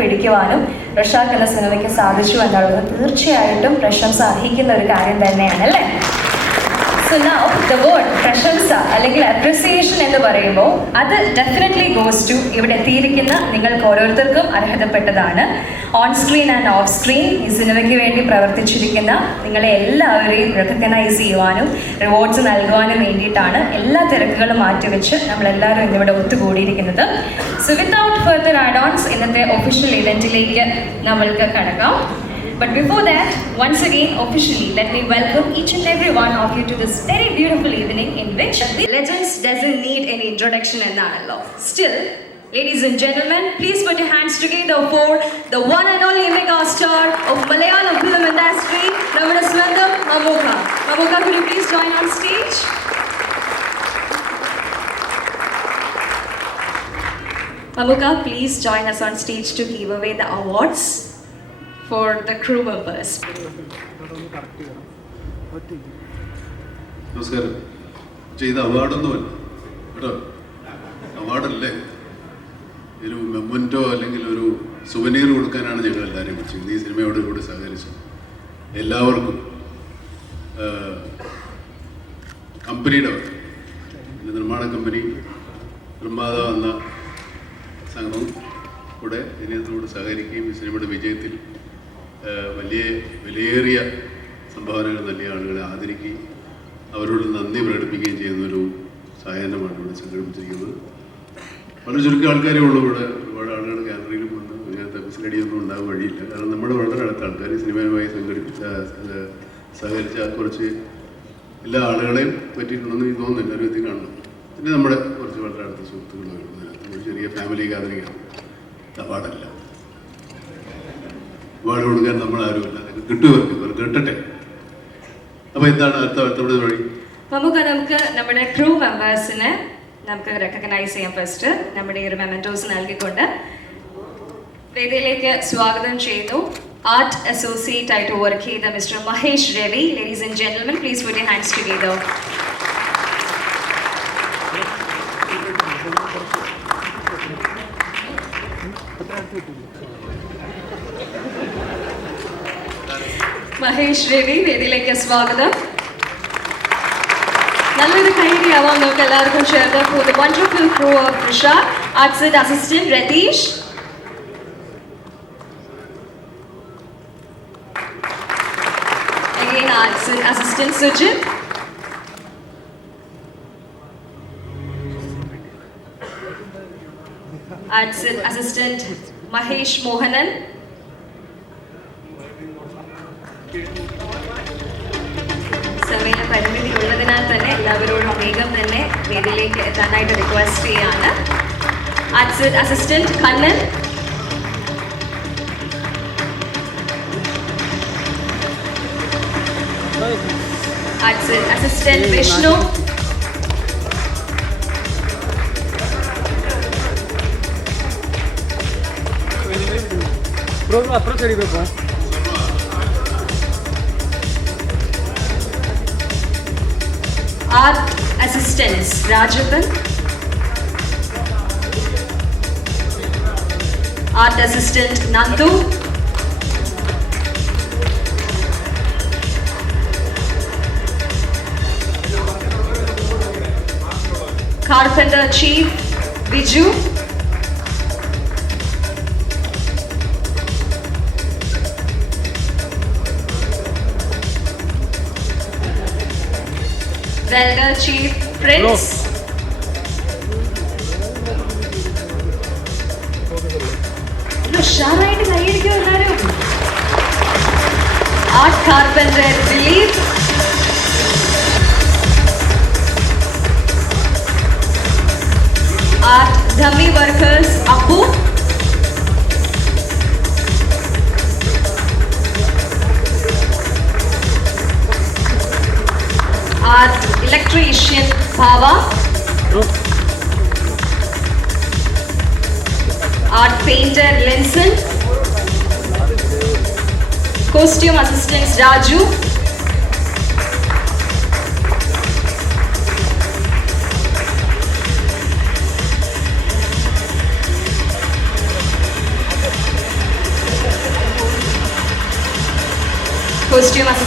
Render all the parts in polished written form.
പിടിക്കുവാനും Rishq എന്ന സിനിമയ്ക്ക് സാധിച്ചു എന്നുള്ളത് തീർച്ചയായിട്ടും പ്രശംസ അർഹിക്കുന്ന ഒരു കാര്യം തന്നെയാണ് അല്ലേ? So now the word പ്രശംസ അല്ലെങ്കിൽ അപ്രിസിയേഷൻ എന്ന് പറയുമ്പോൾ അത് ഡെഫിനറ്റ്ലി ഗോസ് ടു ഇവിടെ എത്തിയിരിക്കുന്ന നിങ്ങൾക്ക് ഓരോരുത്തർക്കും അർഹതപ്പെട്ടതാണ്. On screen and off screen ഈ സിനിമയ്ക്ക് വേണ്ടി പ്രവർത്തിച്ചിരിക്കുന്ന നിങ്ങളെ എല്ലാവരെയും റെക്കഗ്നൈസ് ചെയ്യുവാനും റിവാർഡ്സ് നൽകുവാനും വേണ്ടിയിട്ടാണ് എല്ലാ തിരക്കുകളും മാറ്റിവെച്ച് നമ്മളെല്ലാവരും ഇന്നിവിടെ ഒത്തുകൂടിയിരിക്കുന്നത്. So without further add ons ഇന്നത്തെ ഒഫീഷ്യൽ ഇവൻറ്റിലേക്ക് നമ്മൾക്ക് കടക്കാം. But before that, once again, officially, let me welcome each and every one of you to this very beautiful evening in which the legends doesn't need any introduction and all. Still, ladies and gentlemen, please put your hands together for the one and only mega star of Malayalam film industry, Namada Swandam Mammootha. Mammootha, could you please join on stage? Mammootha, please join us on stage to give away the awards for the crew members. നമസ്കാരം. ചെയ്ത അവാർഡൊന്നുമല്ല കേട്ടോ, അവാർഡല്ലേ, ഒരു memento അല്ലെങ്കിൽ ഒരു souvenir കൊടുക്കാനാണ് ഞങ്ങൾ എല്ലാവരെയും വിളിച്ചത്. ഈ സിനിമയോട് കൂടി സഹകരിച്ചു എല്ലാവർക്കും കമ്പനിയുടെ നിർമ്മാണ കമ്പനി നിർമ്മാതാവ് എന്ന സംഘവും കൂടെ ഇതിനകത്തോട് സഹകരിക്കുകയും ഈ സിനിമയുടെ വിജയത്തിൽ വിലയേറിയ സംഭാവനകൾ നൽകിയ ആളുകളെ ആദരിക്കുകയും അവരോട് നന്ദി പ്രകടിപ്പിക്കുകയും ചെയ്യുന്നൊരു സായാഹ്നമാണ് ഇവിടെ സംഘടിപ്പിച്ചിരിക്കുന്നത്. വളരെ ചുരുക്കം ആൾക്കാരേ ഉള്ളൂ ഇവിടെ. ഒരുപാട് ആളുകൾ ഗാലറിയിലും വന്ന് അങ്ങനത്തെ ഫെസിലിറ്റിയൊന്നും ഉണ്ടാകാൻ വഴിയില്ല. കാരണം നമ്മുടെ വളരെ അടുത്ത ആൾക്കാർ സിനിമയുമായി സഹകരിച്ച കുറച്ച് എല്ലാ ആളുകളെയും പറ്റിയിട്ടുണ്ടെന്ന് എനിക്ക് തോന്നുന്നു. എല്ലാവരും എത്തി കാണണം. പിന്നെ നമ്മുടെ കുറച്ച് വളരെ അടുത്ത സുഹൃത്തുക്കൾ ഒരു ചെറിയ ഫാമിലി ഗാദറിങ്ങാണ്. അവാർഡല്ല, അവാർഡ് കൊടുക്കാൻ നമ്മളാരുമില്ല. കിട്ടുമവർക്ക് ഇവർ കിട്ടട്ടെ. അപ്പോൾ എന്താണ് അടുത്ത വഴി? നമുക്ക് നമ്മുടെ ക്രൂ മെമ്പേഴ്സിനെ നമുക്ക് റെക്കഗ്നൈസ് ചെയ്യാം. ഫസ്റ്റ് നമ്മുടെ ഈ ഒരു മെമൻറ്റോസ് നൽകിക്കൊണ്ട് വേദിയിലേക്ക് സ്വാഗതം ചെയ്യുന്നു ആർട്ട് അസോസിയേറ്റ് ആയിട്ട് വർക്ക് ചെയ്ത mister Mahesh Ravi. Ladies and gentlemen, please put your hands together. Mahesh Ravi, വേദിയിലേക്ക് സ്വാഗതം. നല്ലൊരു കൈഡിയാവാം നമുക്ക് എല്ലാവർക്കും ചേർന്ന് for the wonderful crew of Rishad, Artsit assistant Ratish, again Artsit assistant Sujit, Artsit assistant Mahesh Mohanan, സമയ പരിമിതി ഉള്ളതിനാൽ തന്നെ എല്ലാവരോടും വേഗം തന്നെ വേദിയിലേക്ക് എത്താനായിട്ട് റിക്വസ്റ്റ് ചെയ്യാണ്. Arts assistant Kannan, arts assistant Vishnu, Art assistants Rajapan, Art assistant Nandu, Carpenter Chief Viju, Welder Chief Prince, ഉഷാറായിട്ട് കൈയടിക്കും എല്ലാവരും. Art Carpenter Dilip, Art Dummy Workers Appu, Art Electrician Bhava, Art Painter Linson, Costume Assistants Raju,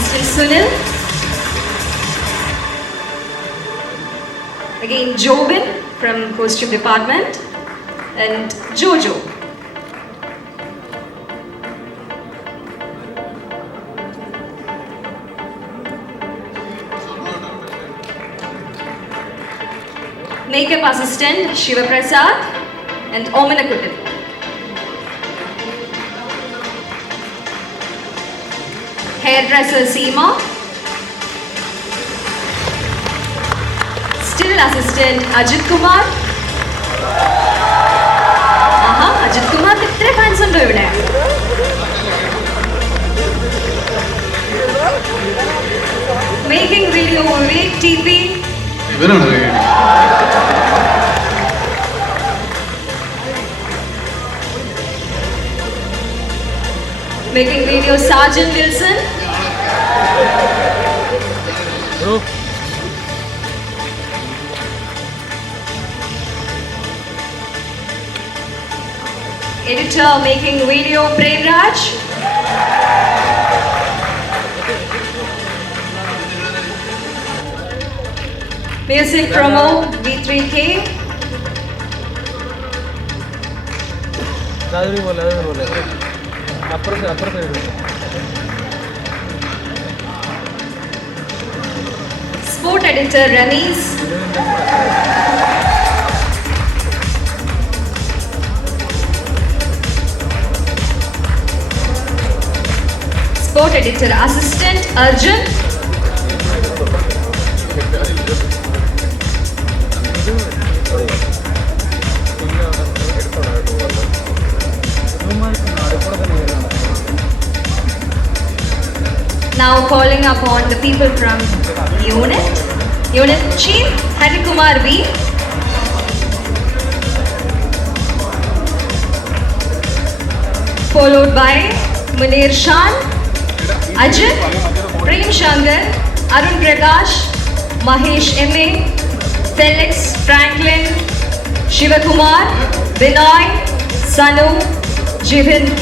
assistant Sunil. Again, Jobin from costume department and Jojo. Makeup assistant Shiva Prasad and Omanakuttan. Hairdresser Seema. Still assistant Ajit Kumar. Aha, Ajit Kumar ഇത്ര fans ഉണ്ടോ ഇവിടെ? Making video Vivek TP. ഇവനാണ് കൈ Making video Sergeant Wilson. Editor making video Prem Raj. Music promo V3K. Sport editor Ramesh. Sport editor assistant Arjun. Now calling upon the people from Unit Chief Harikumar V. Followed by Munir Shan, Ajit, Prem Shankar, Arun Prakash, Mahesh M.A., Felix Franklin, Shivakumar, Binoy, Sanu, Jivin K,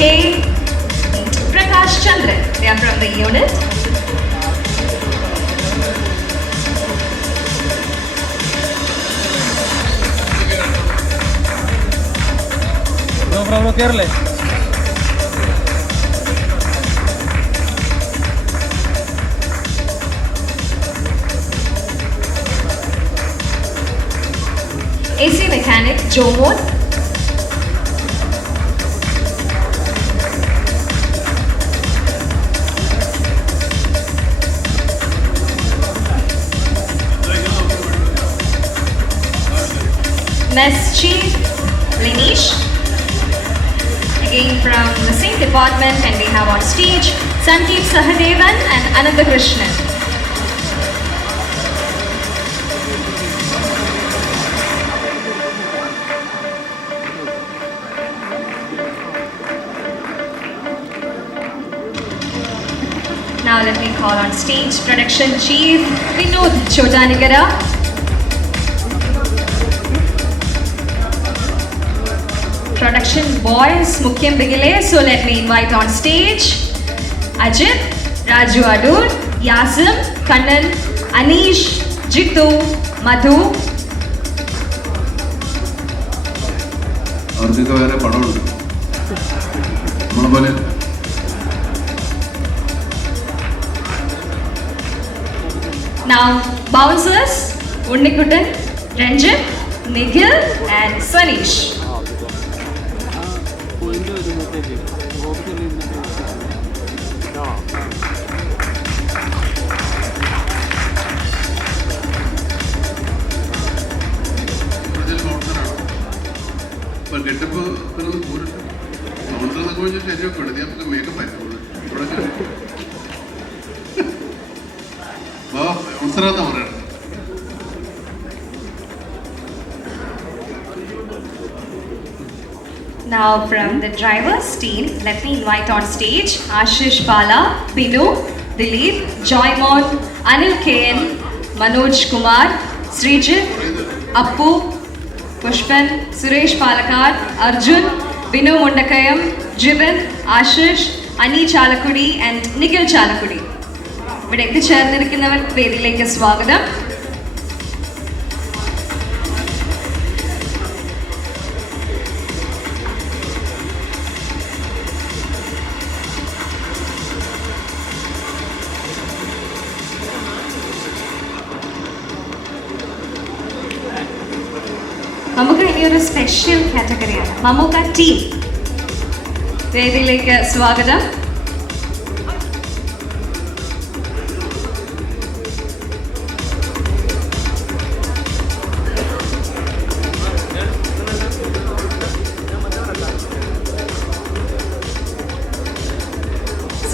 Prakash Chandran. They are from the unit. Bro, Kerala. AC mechanic Jomod. Mess chief Linish. Again from the same department, and we have on stage Sandeep Sahadevan and Ananda Krishnan. Now let me call on stage production chief Vinod Chotanigara. Production boys Mukyam Bigile. So let me invite on stage Ajit, Raju Adur, Yasim, Kannan, Anish, Jitu, Madhu. അവർക്കൊക്കെ വേറെ പടമുണ്ട് നമ്മളെ പോലെ. Now bouncers Unnikutan, Ranjan, Nikhil and Sanish. ഗെട്ടപ്പ് പോരുണ്ട് സൗണ്ടൊക്കെ വെച്ചാൽ ശരിയൊക്കെ ഉണ്ട് നമുക്ക് makeup ആയിരുന്നു അവസരമെന്നാ പറയണത്. Now from the drivers team, let me invite on stage Ashish Bala, Binu, Dilip, Joymon, Anil KN, Manoj Kumar, Srijit, Appu, Pushpan, Suresh Palakad, Arjun, Binu Mundakayam, Jibin, Ashish, Ani Chalakudi and Nikhil Chalakudi. ഇവിടെ എത്തിച്ചേർന്നിരിക്കുന്നവർ വേദിയിലേക്ക് സ്വാഗതം. നമുക്ക് ഇനി ഒരു special കാറ്റഗറിയാണ് Mammukka team. വേദിയിലേക്ക് സ്വാഗതം.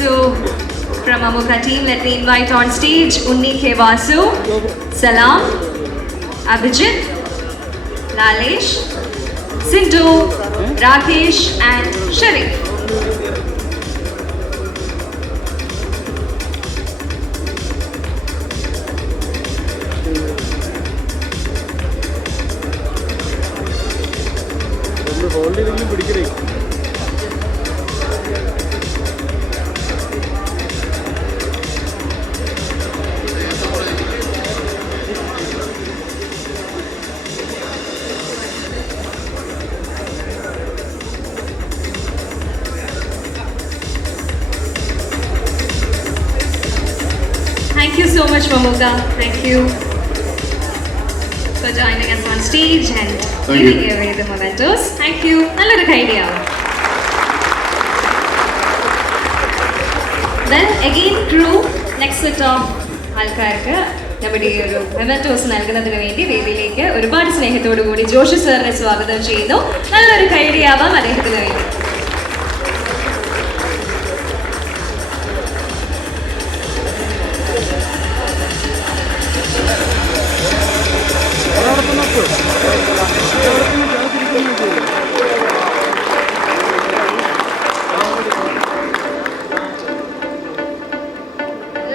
So, from Mumukka team, let me invite on stage Unni K. Vasu, Salam, Abhijit, Lalesh, Sindhu, Rakesh and Sharif. Thank you so much, Mumukka. Thank you for joining us on stage and giving away the mementos. Thank you. Nallൊരു idea. Then again crew, next set of ആൾക്കാർക്ക് നമ്മുടെ ഈ ഒരു മെമെന്റോസ് നൽകുന്നതിന് വേണ്ടി വേദിയിലേക്ക് ഒരുപാട് സ്നേഹത്തോടു കൂടി ജോഷി സാറിനെ സ്വാഗതം ചെയ്യുന്നു. നല്ലൊരു കൈഡിയാവാം അദ്ദേഹത്തിന് വേണ്ടി.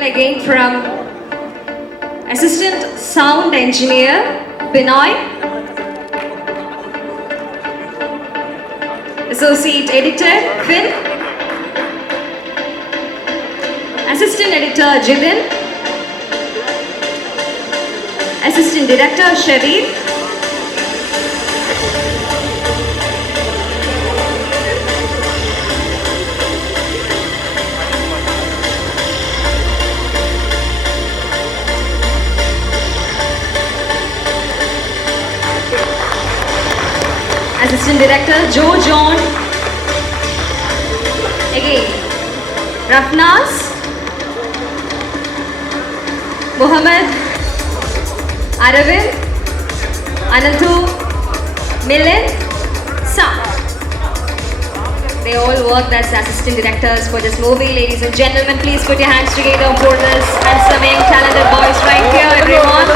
Again from Assistant Sound Engineer Binoy, Associate Editor Finn, Assistant Editor Jidin, Assistant Director Sharif, Assistant Director Joe John, again Rafnas, Muhammad, Aravind, Anantu, Milan, Sam. They all worked as assistant directors for this movie. Ladies and gentlemen, please put your hands together for this handsome young talented boys right here, everyone.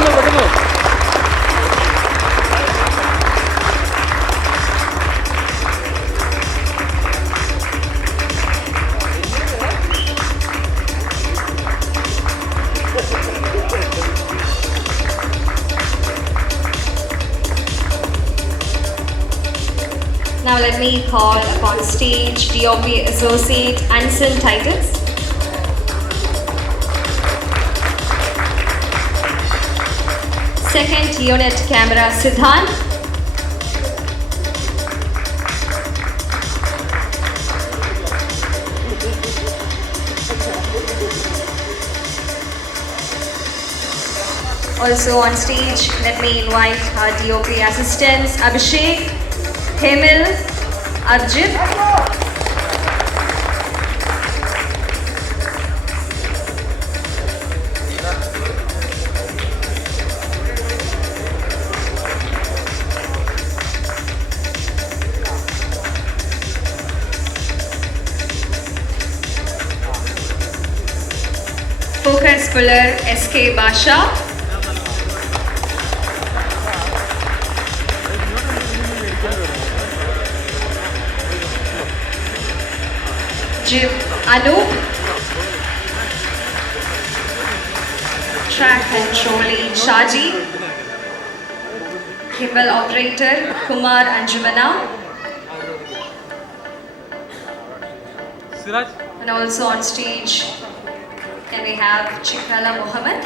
Now let me call upon stage DOP Associate Anson Titus. Second Unit Camera Siddhant. Also on stage, let me invite our DOP assistants Abhishek, Hemil, Arjit, focus puller SK Basha, Jim Anup, track and trolley Shaji, gimbal operator Kumar Anjumana, Siraj. and also on stage Can we have Chikrala Mohammed?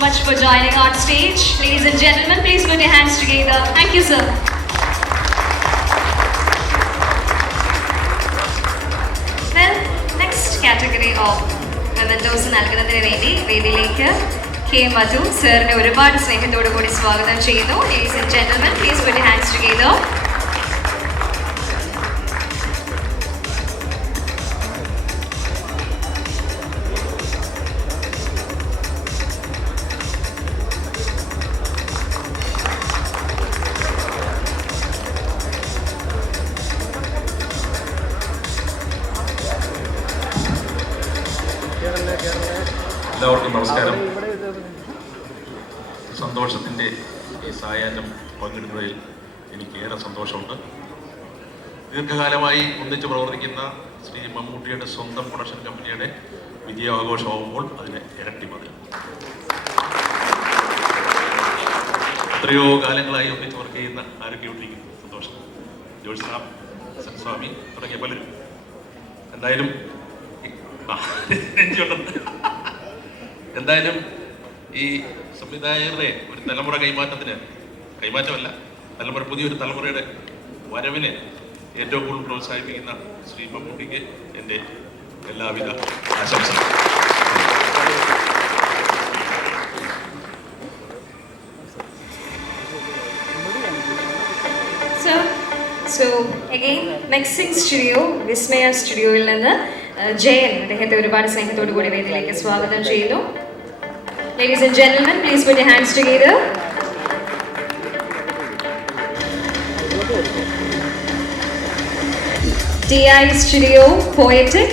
Much for joining on stage. Ladies and gentlemen, please put your hands together. Thank you, sir. Well, next category of mementos നൽകുന്നതിന് വേണ്ടി വേദിയിലേക്ക് K മധു സാറിനെ ഒരുപാട് സ്നേഹത്തോടു കൂടി സ്വാഗതം ചെയ്യുന്നു. Ladies and gentlemen, please put your hands together. എല്ലാവർക്കും നമസ്കാരം. സന്തോഷത്തിൻ്റെ ഈ സായാഹ്നം പങ്കെടുക്കുന്നതിൽ എനിക്ക് ഏറെ സന്തോഷമുണ്ട്. ദീർഘകാലമായി ഒന്നിച്ച് പ്രവർത്തിക്കുന്ന ശ്രീ മമ്മൂട്ടിയുടെ സ്വന്തം പ്രൊഡക്ഷൻ കമ്പനിയുടെ വിജയാഘോഷമാകുമ്പോൾ അതിന് ഇരട്ടി മതി. എത്രയോ കാലങ്ങളായി ഒന്നിച്ച് വർക്ക് ചെയ്യുന്ന ആരോഗ്യമുട്ടിരിക്കുന്നു. സന്തോഷം. ജോഷ് സാം, സൻസ്വാമി തുടങ്ങിയ പലരും. എന്തായാലും എന്തായാലും ഈ സംവിധായകരുടെ ഒരു തലമുറ കൈമാറ്റമല്ല, പുതിയൊരു തലമുറയുടെ വരവിന് ഏറ്റവും കൂടുതൽ പ്രോത്സാഹിപ്പിക്കുന്ന ശ്രീ മമ്മൂട്ടിക്ക് എൻ്റെ എല്ലാവിധ ആശംസകളും. So again, മിക്സിംഗ് സ്റ്റുഡിയോ വിസ്മയ സ്റ്റുഡിയോയിൽ നിന്ന് ജയൻ അദ്ദേഹത്തെ ഒരുപാട് സ്നേഹത്തോടു കൂടി വേദിയിലേക്ക് സ്വാഗതം ചെയ്യുന്നു. Ladies and gentlemen, please put your hands together. TI Studio Poetic.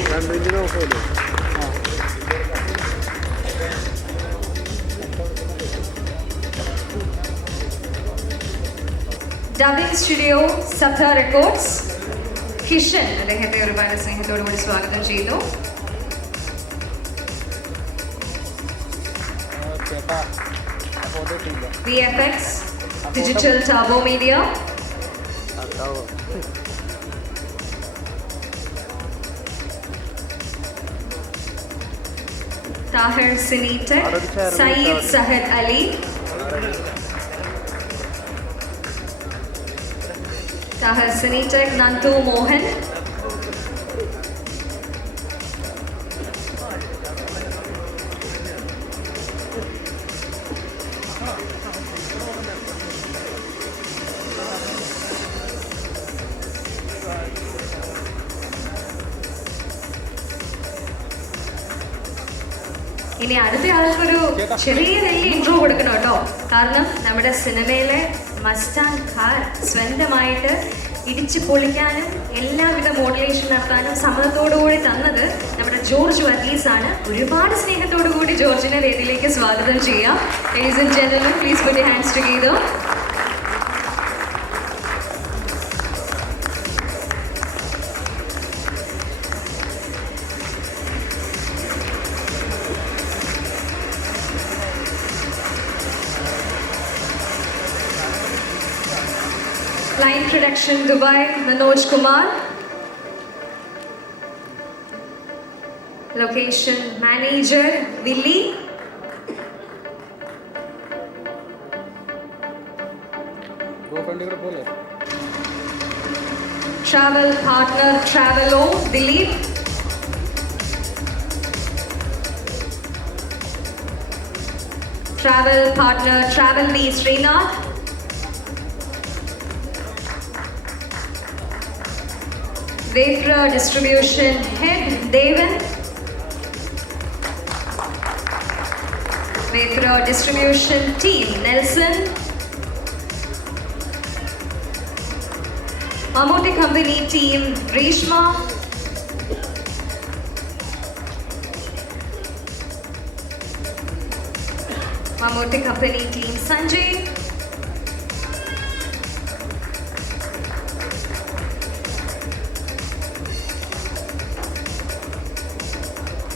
Dubbing Studio Saptha Records. Kishan അദ്ദേഹത്തെ ഒരുപാട് സ്നേഹത്തോടു കൂടി സ്വാഗതം ചെയ്തു. VFX Digital Turbo Media. Tahir Sinitech, Saeed Sahid Ali. Tahir Sinitech, Nantu Mohan. ഇനി അടുത്ത ആൾക്കൊരു ചെറിയ വലിയ ഇൻട്രോ കൊടുക്കണം കേട്ടോ. കാരണം നമ്മുടെ സിനിമയിലെ മസ്റ്റാൻ ഖാൻ സ്വന്തമായിട്ട് ഇടിച്ചു പൊളിക്കാനും എല്ലാവിധ മോഡുലേഷൻ നടത്താനും സമ്മതത്തോടുകൂടി തന്നത് നമ്മുടെ ജോർജ് വർഗീസാണ്. ഒരുപാട് സ്നേഹത്തോടു കൂടി ജോർജിനെ വേദിയിലേക്ക് സ്വാഗതം ചെയ്യാം. Ladies and gentlemen, please put your hands together. Line Production Dubai, Manoj Kumar. Location Manager, Willy. Travel Partner, Travelo, Dilip. Travel Partner, Travel Me, Srinath. Wayfarer Distribution Head, Devan. Wayfarer Distribution Team, Nelson. Mammootty Company Team, Reshma. Mammootty Company Team, Sanjay.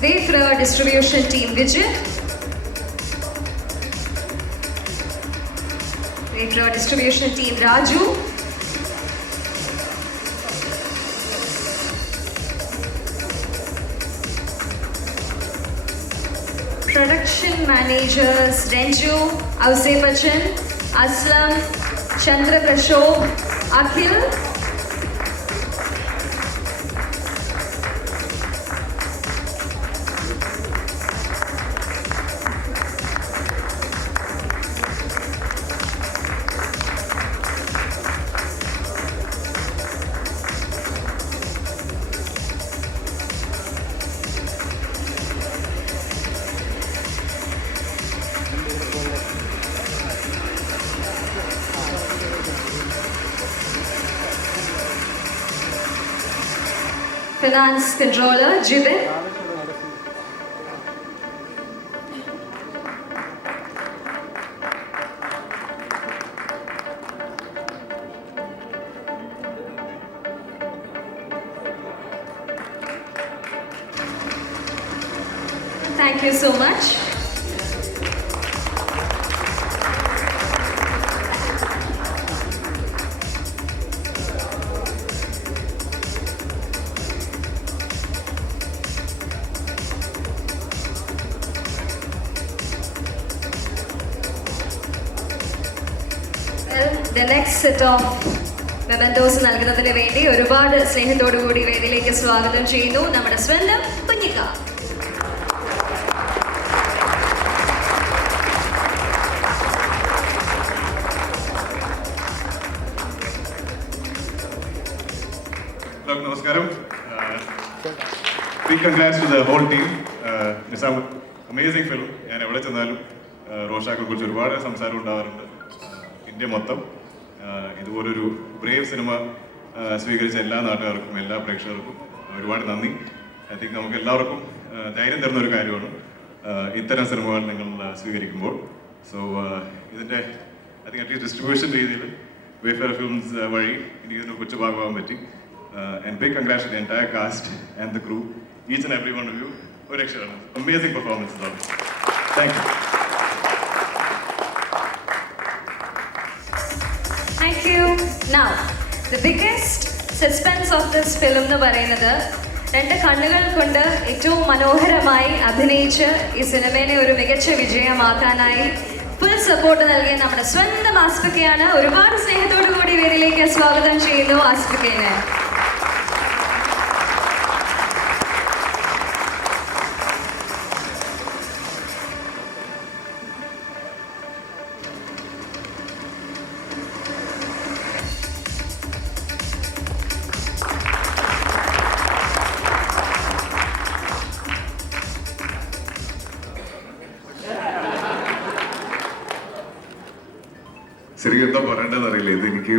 Wayfarer Distribution Team Vijay. Wayfarer Distribution Team Raju. Production Managers Renju, Avse Bachchan, Aslam, Chandra Kashore, Akhil. Finance Controller Jibin. Thank you so much. The next set of mementos നൽകുന്നതിന് വേണ്ടി ഒരുപാട് സ്നേഹത്തോടു കൂടി വേദിയിലേക്ക് സ്വാഗതം ചെയ്യുന്നു നമ്മുടെ സ്വന്തം കുഞ്ഞിക്ക. നമസ്കാരം. Big congrats to the whole team. Nizam, amazing film. ഞാൻ എവിടെ ചെന്നാലും റോഷാക്കിനെ കുറിച്ച് ഒരുപാട് സംസാരം ഉണ്ടാവാറുണ്ട്. ഇന്ത്യ മൊത്തം ഇതുപോലൊരു ബ്രേവ് സിനിമ സ്വീകരിച്ച എല്ലാ നാട്ടുകാർക്കും എല്ലാ പ്രേക്ഷകർക്കും ഒരുപാട് നന്ദി. ഐ തിങ്ക് നമുക്ക് എല്ലാവർക്കും ധൈര്യം തരുന്ന ഒരു കാര്യമാണ് ഇത്തരം സിനിമകൾ നിങ്ങൾ സ്വീകരിക്കുമ്പോൾ. സോ ഇതിൻ്റെ ഐ തിങ്ക് അറ്റ്ലീസ്റ്റ് ഡിസ്ട്രിബ്യൂഷൻ രീതിയിൽ Wayfarer Films വഴി എനിക്ക് ഇതിന് കൊച്ചു ഭാഗമാകാൻ പറ്റി. And big congrats to the entire cast and the crew, each and every one of you. ഒരു രക്ഷയാണ്. അമേസിംഗ് പെർഫോമൻസ് ആണ്. Thank you. Thank you. Now, the biggest suspense of this film എന്ന് പറയുന്നത് രണ്ട് കണ്ണുകൾ കൊണ്ട് ഏറ്റവും മനോഹരമായി അഭിനയിച്ച് ഈ സിനിമയെ ഒരു മികച്ച വിജയമാക്കാനായി ഫുൾ സപ്പോർട്ട് നൽകിയ നമ്മുടെ സ്വന്തം ആസ്പിക്കയാണ്. ഒരുപാട് സ്നേഹത്തോടു കൂടി വേദിയിലേക്ക് സ്വാഗതം ചെയ്യുന്നു ആസ്പിക്കയെ. ശരിക്കും എന്താ പറയേണ്ടതെന്ന് അറിയില്ല. ഇത് എനിക്ക്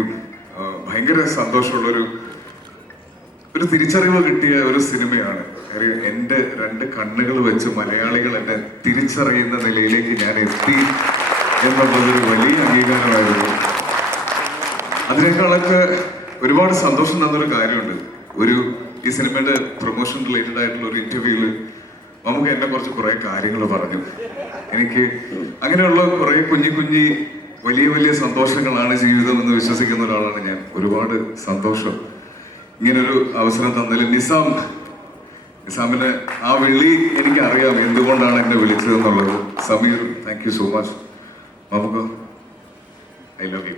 ഭയങ്കര സന്തോഷമുള്ളൊരു തിരിച്ചറിവ് കിട്ടിയ ഒരു സിനിമയാണ്. കാര്യം എൻ്റെ രണ്ട് കണ്ണുകൾ വെച്ച് മലയാളികൾ എന്നെ തിരിച്ചറിയുന്ന നിലയിലേക്ക് ഞാൻ എത്തി എന്നുള്ളതൊരു വലിയ അംഗീകാരമായിരുന്നു. അതിനേക്കാളൊക്കെ ഒരുപാട് സന്തോഷം തന്നൊരു കാര്യമുണ്ട്. ഈ സിനിമയുടെ പ്രൊമോഷൻ റിലേറ്റഡ് ആയിട്ടുള്ള ഒരു ഇന്റർവ്യൂവിൽ നമുക്ക് എന്നെ കുറിച്ച് കുറേ കാര്യങ്ങൾ പറഞ്ഞു. എനിക്ക് അങ്ങനെയുള്ള കുറേ കുഞ്ഞി വലിയ സന്തോഷങ്ങളാണ് ജീവിതം എന്ന് വിശ്വസിക്കുന്ന ഒരാളാണ് ഞാൻ. ഒരുപാട് സന്തോഷം ഇങ്ങനൊരു അവസരം തന്നതിൽ. നിസാമിന് ആ വിളി എനിക്കറിയാം എന്തുകൊണ്ടാണ് എന്നെ വിളിച്ചതെന്നുള്ളത്. Sameer, thank you so much. നമുക്ക് ഐ ലവ് യു.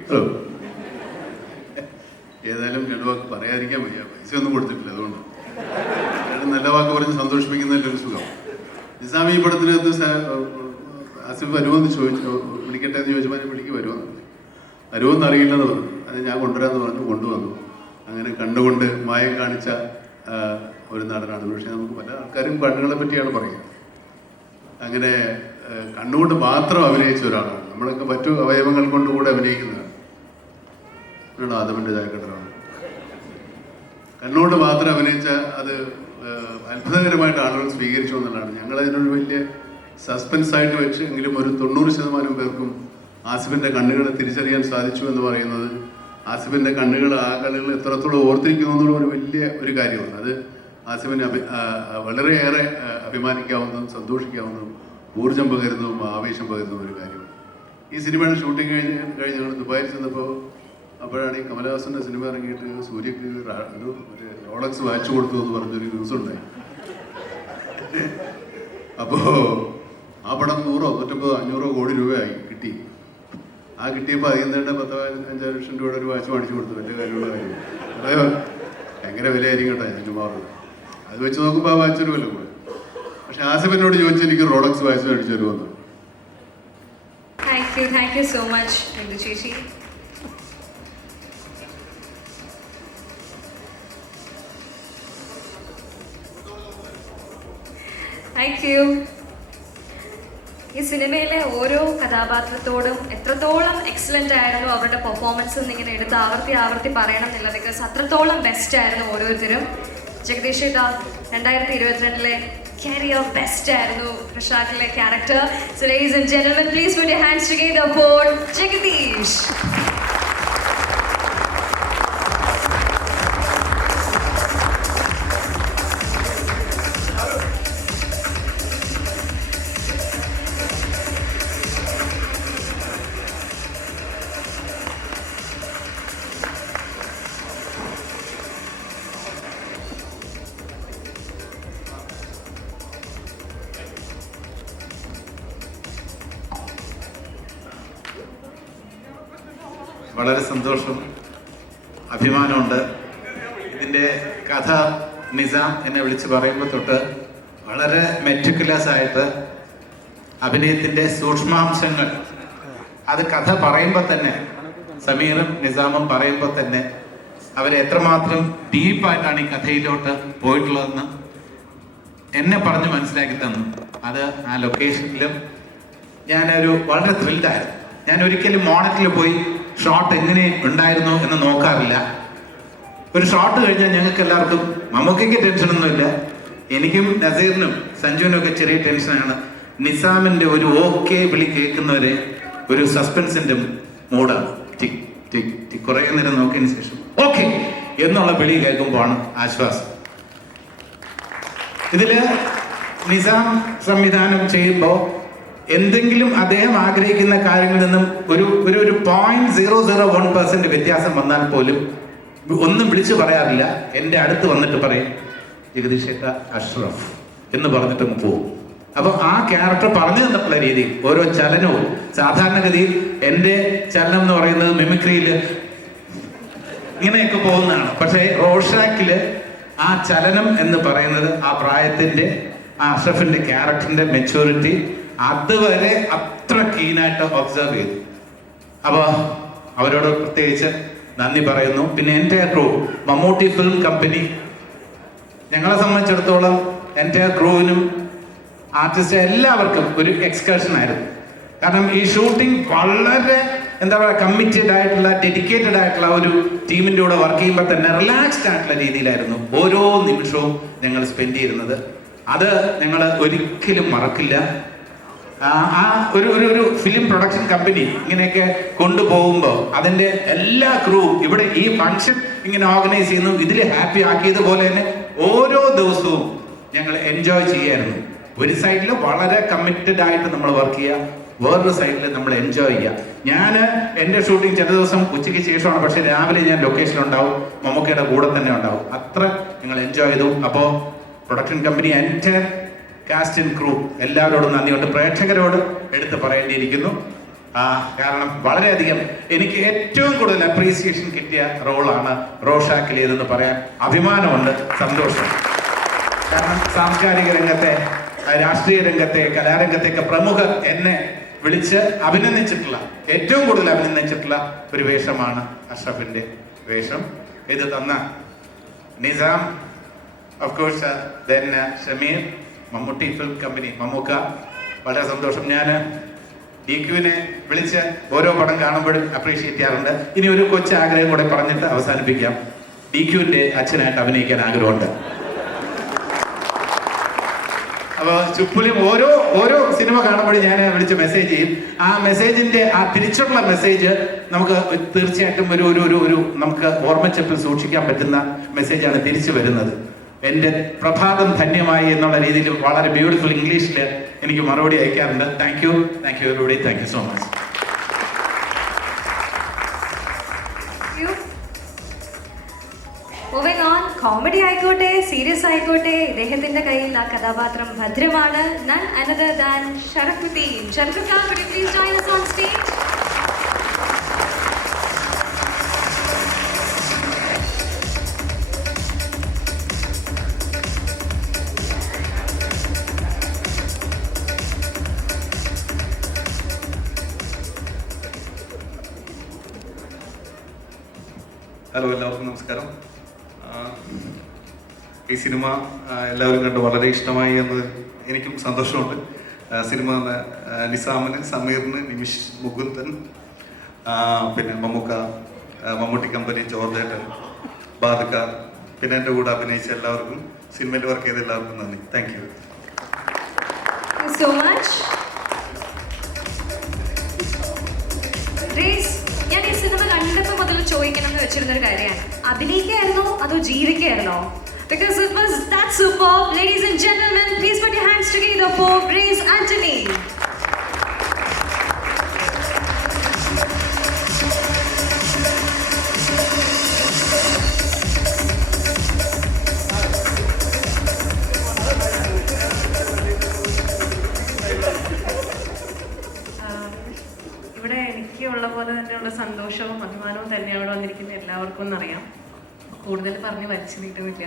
ഏതായാലും രണ്ട് വാക്ക് പറയാതിരിക്കാൻ വയ്യ. പൈസ ഒന്നും കൊടുത്തിട്ടില്ല, അതുകൊണ്ട് നല്ല വാക്ക് പറഞ്ഞ് സന്തോഷിപ്പിക്കുന്നതിൻ്റെ സുഖം. നിസാം ഈ പടത്തിനകത്ത് ആസിഫ് വരുമെന്ന് വിളിക്കട്ടെ എന്ന് ചോദിച്ചപ്പോൾ വിളിക്ക് വരുമെന്ന് അറിയില്ലെന്ന് പറഞ്ഞു. അത് ഞാൻ കൊണ്ടുവരാമെന്ന് പറഞ്ഞു, കൊണ്ടുവന്നു. അങ്ങനെ കണ്ടുകൊണ്ട് മായം കാണിച്ച ഒരു നടനാണ്. പക്ഷേ നമുക്ക് പല ആൾക്കാരും കണ്ണുകളെ പറ്റിയാണ് പറയുക. അങ്ങനെ കണ്ണുകൊണ്ട് മാത്രം അഭിനയിച്ച ഒരാളാണ്. നമ്മളൊക്കെ മറ്റു അവയവങ്ങൾ കൊണ്ട് കൂടെ അഭിനയിക്കുന്നതാണ്. ആദമിൻ്റെ ചായക്കട്ടറാണ്. കണ്ണുകൊണ്ട് മാത്രം അഭിനയിച്ച അത് അത്ഭുതകരമായിട്ട് ആളുകൾ സ്വീകരിച്ചു എന്നുള്ളതാണ്. ഞങ്ങളതിനൊരു വലിയ സസ്പെൻസായിട്ട് വെച്ച് എങ്കിലും ഒരു 90% പേർക്കും ആസിഫിൻ്റെ കണ്ണുകളെ തിരിച്ചറിയാൻ സാധിച്ചു എന്ന് പറയുന്നത് ആസിഫിൻ്റെ കണ്ണുകൾ എത്രത്തോളം ഓർത്തിരിക്കുന്നു എന്നുള്ള ഒരു വലിയ ഒരു കാര്യമാണ്. അത് ആസിഫിന് വളരെയേറെ അഭിമാനിക്കാവുന്നതും സന്തോഷിക്കാവുന്നതും ഊർജം പകരുന്നതും ആവേശം പകരുന്നതും ഒരു കാര്യമാണ്. ഈ സിനിമയുടെ ഷൂട്ടിംഗ് കഴിഞ്ഞ് ഞങ്ങൾ ദുബായിൽ ചെന്നപ്പോൾ അപ്പോഴാണ് ഈ കമലഹാസൻ്റെ സിനിമ ഇറങ്ങിയിട്ട് സൂര്യക്ക് ഒരു റോളക്സ് വാച്ച് കൊടുത്തു എന്ന് പറഞ്ഞൊരു ന്യൂസ് ഉണ്ടായി. അപ്പോൾ ആ പടം 100, 150, 500 കോടി രൂപയായി കിട്ടി. ആ കിട്ടിയപ്പോൾ അതിൽ നിന്ന് തന്നെ 10-15 ലക്ഷം രൂപയുടെ ഒരു വാച്ച് മേടിച്ചു കൊടുത്തു. വലിയ കാര്യമുള്ള കാര്യം. അതായത് ഭയങ്കര വിലയായിരിക്കും കേട്ടോ ഞാൻ മാറുന്നത്. അത് വെച്ച് നോക്കുമ്പോൾ ആ വാച്ചൊരു വില കൂടെ. പക്ഷെ ആസിഫിനോട് ചോദിച്ചാൽ എനിക്ക് റോളക്സ് വാച്ച് മേടിച്ചു തരുമെന്ന്. Thank you so much Bindu ചേച്ചി. Thank you. ഈ സിനിമയിലെ ഓരോ കഥാപാത്രത്തോടും എത്രത്തോളം എക്സലൻ്റ് ആയിരുന്നു അവരുടെ പെർഫോമൻസ് എന്നിങ്ങനെ എടുത്ത് ആവർത്തി പറയണം എന്നില്ല. ബിക്കോസ് അത്രത്തോളം ബെസ്റ്റ് ആയിരുന്നു ഓരോരുത്തരും. ജഗദീഷ് ഏട്ടാ 2022 കരിയർ ബെസ്റ്റ് ആയിരുന്നു പ്രശാന്തിലെ character. So ladies and gentlemen, please put your hands together for Jagadish. വളരെ സന്തോഷം, അഭിമാനമുണ്ട്. ഇതിൻ്റെ കഥ നിസാം എന്നെ വിളിച്ച് പറയുമ്പോൾ തൊട്ട് വളരെ മെറ്റിക്കുലസ് ആയിട്ട് അഭിനയത്തിൻ്റെ സൂക്ഷ്മാംശങ്ങൾ അത് കഥ പറയുമ്പോൾ തന്നെ, സമീറും നിസാമും പറയുമ്പോൾ തന്നെ അവരെത്രമാത്രം ഡീപ്പായിട്ടാണ് ഈ കഥയിലോട്ട് പോയിട്ടുള്ളതെന്ന് എന്നെ പറഞ്ഞ് മനസ്സിലാക്കി തന്നു. അത് ആ ലൊക്കേഷനിലും ഞാനൊരു വളരെ ത്രില്ഡായിരുന്നു. ഞാൻ ഒരിക്കലും മോണറ്റിൽ പോയി ഷോട്ട് എങ്ങനെ ഉണ്ടായിരുന്നു എന്ന് നോക്കാറില്ല. ഒരു ഷോട്ട് കഴിഞ്ഞാൽ ഞങ്ങൾക്ക് എല്ലാവർക്കും, മമ്മൂക്കയ്ക്ക് ടെൻഷനൊന്നുമില്ല, എനിക്കും നസീറിനും സഞ്ജുവിനും ഒക്കെ ചെറിയ ടെൻഷനാണ്. നിസാമിൻ്റെ ഒരു ഓക്കെ വിളി കേൾക്കുന്നവരെ ഒരു സസ്പെൻസിൻ്റെ മൂഡാണ്. ടിക് ടിക് ടിക് കുറേ നേരം നോക്കിയതിന് ശേഷം ഓക്കെ എന്നുള്ള വിളി കേൾക്കുമ്പോഴാണ് ആശ്വാസം. ഇതിൽ നിസാം സംവിധാനം ചെയ്യുമ്പോൾ എന്തെങ്കിലും അദ്ദേഹം ആഗ്രഹിക്കുന്ന കാര്യങ്ങളിൽ നിന്നും ഒരു 0.001% വ്യത്യാസം വന്നാൽ പോലും ഒന്നും വിളിച്ചു പറയാറില്ല. എൻ്റെ അടുത്ത് വന്നിട്ട് പറയും ജഗദീഷ് ഏട്ടാ അഷ്റഫ് എന്ന് പറഞ്ഞിട്ട് പോകും. അപ്പോൾ ആ ക്യാരക്ടർ പറഞ്ഞു തന്നിട്ടുള്ള രീതി, ഓരോ ചലനവും, സാധാരണഗതിയിൽ എൻ്റെ ചലനം എന്ന് പറയുന്നത് മിമിക്രിയിൽ ഇങ്ങനെയൊക്കെ പോകുന്നതാണ്. പക്ഷേ റോഷാക്കിൽ ആ ചലനം എന്ന് പറയുന്നത് ആ പ്രായത്തിൻ്റെ, ആ അഷ്റഫിൻ്റെ ക്യാരക്ടറിൻ്റെ മെച്യൂരിറ്റി അതുവരെ അത്ര കീനായിട്ട് ഒബ്സർവ് ചെയ്തു. അപ്പോൾ അവരോട് പ്രത്യേകിച്ച് നന്ദി പറയുന്നു. പിന്നെ എൻ്റെ ക്രൂ, മമ്മൂട്ടി ഫിലിം കമ്പനി, ഞങ്ങളെ സംബന്ധിച്ചിടത്തോളം എൻ്റെ ക്രൂവിനും ആർട്ടിസ്റ്റ് എല്ലാവർക്കും ഒരു എക്സ്കർഷൻ ആയിരുന്നു. കാരണം ഈ ഷൂട്ടിംഗ് വളരെ എന്താ പറയുക, കമ്മിറ്റഡ് ആയിട്ടുള്ള, ഡെഡിക്കേറ്റഡ് ആയിട്ടുള്ള ഒരു ടീമിൻ്റെ കൂടെ വർക്ക് ചെയ്യുമ്പോൾ തന്നെ റിലാക്സ്ഡ് ആയിട്ടുള്ള രീതിയിലായിരുന്നു ഓരോ നിമിഷവും ഞങ്ങൾ സ്പെൻഡ് ചെയ്യുന്നത്. അത് ഞങ്ങൾ ഒരിക്കലും മറക്കില്ല. ആ ഒരു ഫിലിം പ്രൊഡക്ഷൻ കമ്പനി ഇങ്ങനെയൊക്കെ കൊണ്ടുപോകുമ്പോൾ അതിൻ്റെ എല്ലാ ക്രൂ ഇവിടെ ഈ ഫംഗ്ഷൻ ഇങ്ങനെ ഓർഗനൈസ് ചെയ്യുന്നു, ഇതിൽ ഹാപ്പി ആക്കിയതുപോലെ തന്നെ ഓരോ ദിവസവും ഞങ്ങൾ എൻജോയ് ചെയ്യായിരുന്നു. ഒരു സൈഡിൽ വളരെ കമ്മിറ്റഡ് ആയിട്ട് നമ്മൾ വർക്ക് ചെയ്യുക, വേറൊരു സൈഡിൽ നമ്മൾ എൻജോയ് ചെയ്യുക. ഞാൻ എൻ്റെ ഷൂട്ടിംഗ് ചില ദിവസം ഉച്ചയ്ക്ക് ശേഷമാണ്, പക്ഷേ രാവിലെ ഞാൻ ലൊക്കേഷനിലുണ്ടാവും, മമ്മൂക്കയുടെ കൂടെ തന്നെ ഉണ്ടാവും. അത്ര ഞങ്ങൾ എൻജോയ് ചെയ്തു. അപ്പോൾ പ്രൊഡക്ഷൻ കമ്പനി എൻ്റെ കാസ്റ്റ് ആൻഡ് ക്രൂ എല്ലാവരോടും നന്ദിയുണ്ട്. പ്രേക്ഷകരോട് എടുത്ത് പറയേണ്ടിയിരിക്കുന്നു. കാരണം വളരെയധികം എനിക്ക് ഏറ്റവും കൂടുതൽ അപ്രീസിയേഷൻ കിട്ടിയ റോളാണ് റോഷാക്കിലേതെന്ന് പറയാൻ അഭിമാനമുണ്ട്, സന്തോഷം. കാരണം സാംസ്കാരിക രംഗത്തെ, രാഷ്ട്രീയ രംഗത്തെ, കലാരംഗത്തെയൊക്കെ പ്രമുഖർ എന്നെ വിളിച്ച് അഭിനന്ദിച്ചിട്ടുള്ള, ഏറ്റവും കൂടുതൽ അഭിനന്ദിച്ചിട്ടുള്ള ഒരു വേഷമാണ് അഷ്റഫിൻ്റെ വേഷം. ഇത് തന്ന Nizam, of course, then Shameer, Mammootty film company, Mammukka, വളരെ സന്തോഷം. ഞാൻ DQവിനെ വിളിച്ച് ഓരോ പടം കാണുമ്പോഴും അപ്രീഷിയേറ്റ് ചെയ്യാറുണ്ട്. ഇനി ഒരു കൊച്ചു ആഗ്രഹം കൂടെ പറഞ്ഞിട്ട് അവസാനിപ്പിക്കാം. DQവിൻ്റെ അച്ഛനായിട്ട് അഭിനയിക്കാൻ ആഗ്രഹമുണ്ട്. അപ്പോൾ ചുപ്പുലും ഓരോ സിനിമ കാണുമ്പോഴും ഞാൻ വിളിച്ച് മെസ്സേജ് ചെയ്യും. ആ മെസ്സേജിൻ്റെ ആ തിരിച്ചുള്ള മെസ്സേജ് നമുക്ക് തീർച്ചയായിട്ടും ഒരു നമുക്ക് ഓർമ്മച്ചപ്പിൽ സൂക്ഷിക്കാൻ പറ്റുന്ന മെസ്സേജാണ് തിരിച്ചു വരുന്നത്. എൻ്റെ പ്രഭാതം ധന്യമായി എന്നുള്ള രീതിയിൽ വളരെ ബ്യൂട്ടിഫുൾ ഇംഗ്ലീഷിൽ എനിക്ക് മറുപടി അയക്കാറുണ്ട്. Thank you everybody, thank you so much. Moving on, comedy ആയിക്കോട്ടെ സീരിയസ് ആയിക്കോട്ടെ, ഇദ്ദേഹത്തിന്റെ കയ്യിൽ ആ കഥാപാത്രം ഭദ്രമാണ്. None another than Sharafuddeen. Sharafuddeen, could you please join us on stage? Hello, എല്ലാവർക്കും നമസ്കാരം. ഈ സിനിമ എല്ലാവരും കണ്ട് വളരെ ഇഷ്ടമായി എന്ന് എനിക്കും സന്തോഷമുണ്ട്. സിനിമ നിസാമിന്, സമീറിന്, നിമിഷ്, മുകുന്ദൻ, പിന്നെ മമ്മൂട്ടി കമ്പനി, ജോർജേട്ടൻ, ബാദക്ക, പിന്നെ എൻ്റെ കൂടെ അഭിനയിച്ച എല്ലാവർക്കും, സിനിമയിൽ വർക്ക് ചെയ്ത എല്ലാവർക്കും നന്ദി. Thank you so much. ഞാൻ ഈ സിനിമ കണ്ടപ്പോൾ മുതൽ ചോദിക്കണം എന്ന് വെച്ചിരുന്നൊരു കാര്യമാണ്, അഭിനയിക്കായിരുന്നോ അതോ ജീവിക്കായിരുന്നോ? Because it was that superb. Ladies and gentlemen, please put your hands together for Grace Anthony. ഇവിടെ എനിക്കുള്ള പോലെ തന്നെയുള്ള സന്തോഷവും അഭിമാനവും തന്നെ അവിടെ വന്നിരിക്കുന്ന എല്ലാവർക്കും എന്നറിയാം. കൂടുതൽ പറഞ്ഞ് വലിച്ചു നീട്ടുന്നില്ല.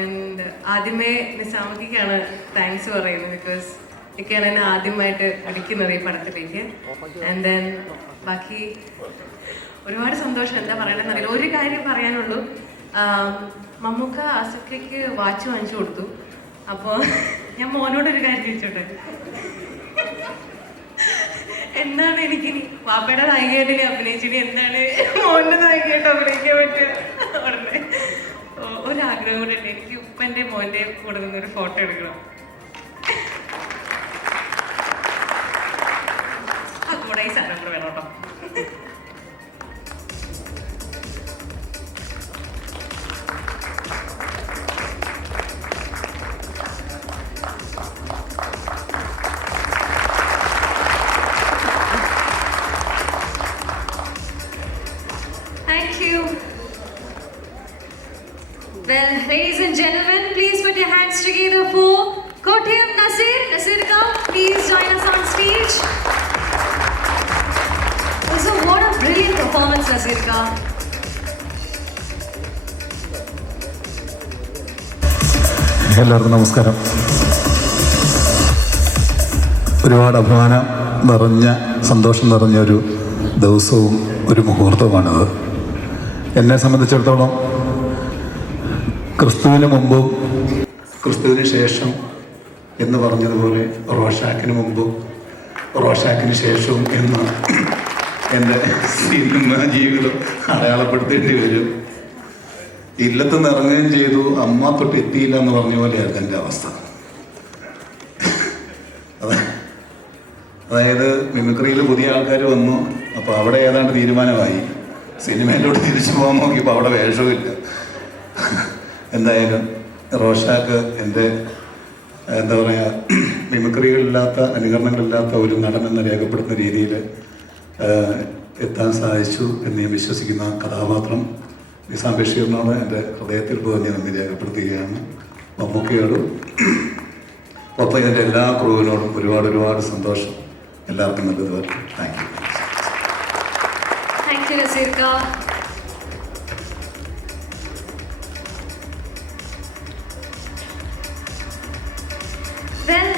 ആൻഡ് ആദ്യമേ നിസാമക്കിക്കാണ് താങ്ക്സ് പറയുന്നത്. ബിക്കോസ് ഒക്കെയാണ് എന്നെ ആദ്യമായിട്ട് വിളിക്കുന്നത് ഈ പടത്തിലേക്ക്. ആൻഡ് ദെൻ ബാക്കി ഒരുപാട് സന്തോഷം, എന്താ പറയണമെന്നറിയില്ല. ഒരു കാര്യം പറയാനുള്ളൂ, മമ്മൂക്ക ആസിഫയ്ക്ക് വാച്ച് വാങ്ങിച്ചു കൊടുത്തു. അപ്പോൾ ഞാൻ മോനോടൊരു കാര്യം ചോദിച്ചോട്ടെ, എന്താണ് എനിക്കിനി പാപ്പയുടെ നായികയായിട്ട് അഭിനയിച്ചിനി എന്താണ് മോൻ്റെ നായികയായിട്ട് അഭിനയിക്കാൻ പറ്റുക? ഉടനെ ഒരാഗ്രഹം കൂടെ ഉണ്ട്, എനിക്ക് ഉപ്പൻ്റെ മോൻ്റെ കൂടെ നിന്നൊരു ഫോട്ടോ എടുക്കണം. ആ കൂടെ ഈ സാധനം കൂടെ വേണം കേട്ടോ. Thank you. Well, ladies and gentlemen, please put your hands together for Kottayam Nasir. Nasir, come, please join us on stage. So, what a brilliant performance, Nasir ka. എല്ലാവർക്കും നമസ്കാരം. ഒരുപാട് അഭിമാനം നിറഞ്ഞ, സന്തോഷം നിറഞ്ഞ ഒരു ദിവസവും ഒരു മുഹൂർത്തവുമാണിത്. എന്നെ സംബന്ധിച്ചിടത്തോളം ക്രിസ്തുവിന് മുമ്പും ക്രിസ്തുവിന് ശേഷം എന്ന് പറഞ്ഞതുപോലെ റോഷാക്കിന് മുമ്പും റോഷാക്കിന് ശേഷവും എന്ന് എൻ്റെ സിനിമ ജീവിതം അടയാളപ്പെടുത്തേണ്ടി വരും. ഇല്ലത്തുനിന്ന് ഇറങ്ങുകയും ചെയ്തു, അമ്മ തൊട്ട് എത്തിയില്ല എന്ന് പറഞ്ഞ പോലെയായിരുന്നു എൻ്റെ അവസ്ഥ. അതായത് മിമിക്രിയിൽ പുതിയ ആൾക്കാർ വന്നു, അപ്പോൾ അവിടെ ഏതാണ്ട് തീരുമാനമായി. സിനിമയിലോട്ട് തിരിച്ചു പോകാൻ നോക്കിയപ്പോൾ അവിടെ വേഷവുമില്ല. എന്തായാലും റോഷാക്ക് എൻ്റെ എന്താ പറയുക, മിമിക്രികളില്ലാത്ത, അനുകരണങ്ങളില്ലാത്ത ഒരു നടനെന്ന് രേഖപ്പെടുത്തുന്ന രീതിയിൽ എത്താൻ സാധിച്ചു എന്ന് ഞാൻ വിശ്വസിക്കുന്ന കഥാപാത്രം നിസാം ബഷീറിനോട് എൻ്റെ ഹൃദയത്തിൽ പോയി നന്ദി രേഖപ്പെടുത്തുകയാണ്. മമ്മൂക്കയോടും ഒപ്പം എൻ്റെ എല്ലാ ക്രൂവിനോടും ഒരുപാട് ഒരുപാട് സന്തോഷം. എല്ലാവർക്കും നല്ലത് വരും. Thank you. Thank you, Nasir ka. Well,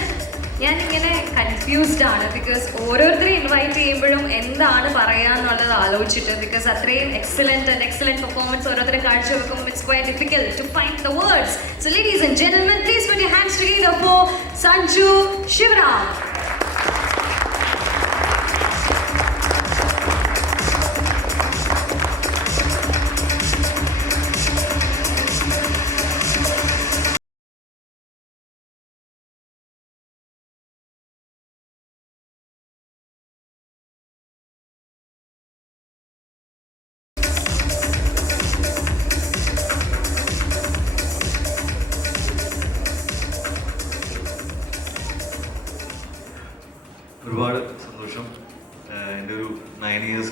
ഞാനിങ്ങനെ കൺഫ്യൂസ്ഡ് ആണ്. ബിക്കോസ് ഓരോരുത്തരെ ഇൻവൈറ്റ് ചെയ്യുമ്പോഴും എന്താണ് പറയാന്നുള്ളത് ആലോചിച്ചിട്ട്, ബിക്കോസ് അത്രയും എക്സലന്റ് പെർഫോമൻസ് ഓരോരുത്തരെ കാഴ്ചവെക്കുമ്പോൾ it's quite difficult to find the words. So ladies and gentlemen, please put your hands together for Sanju Sivaram.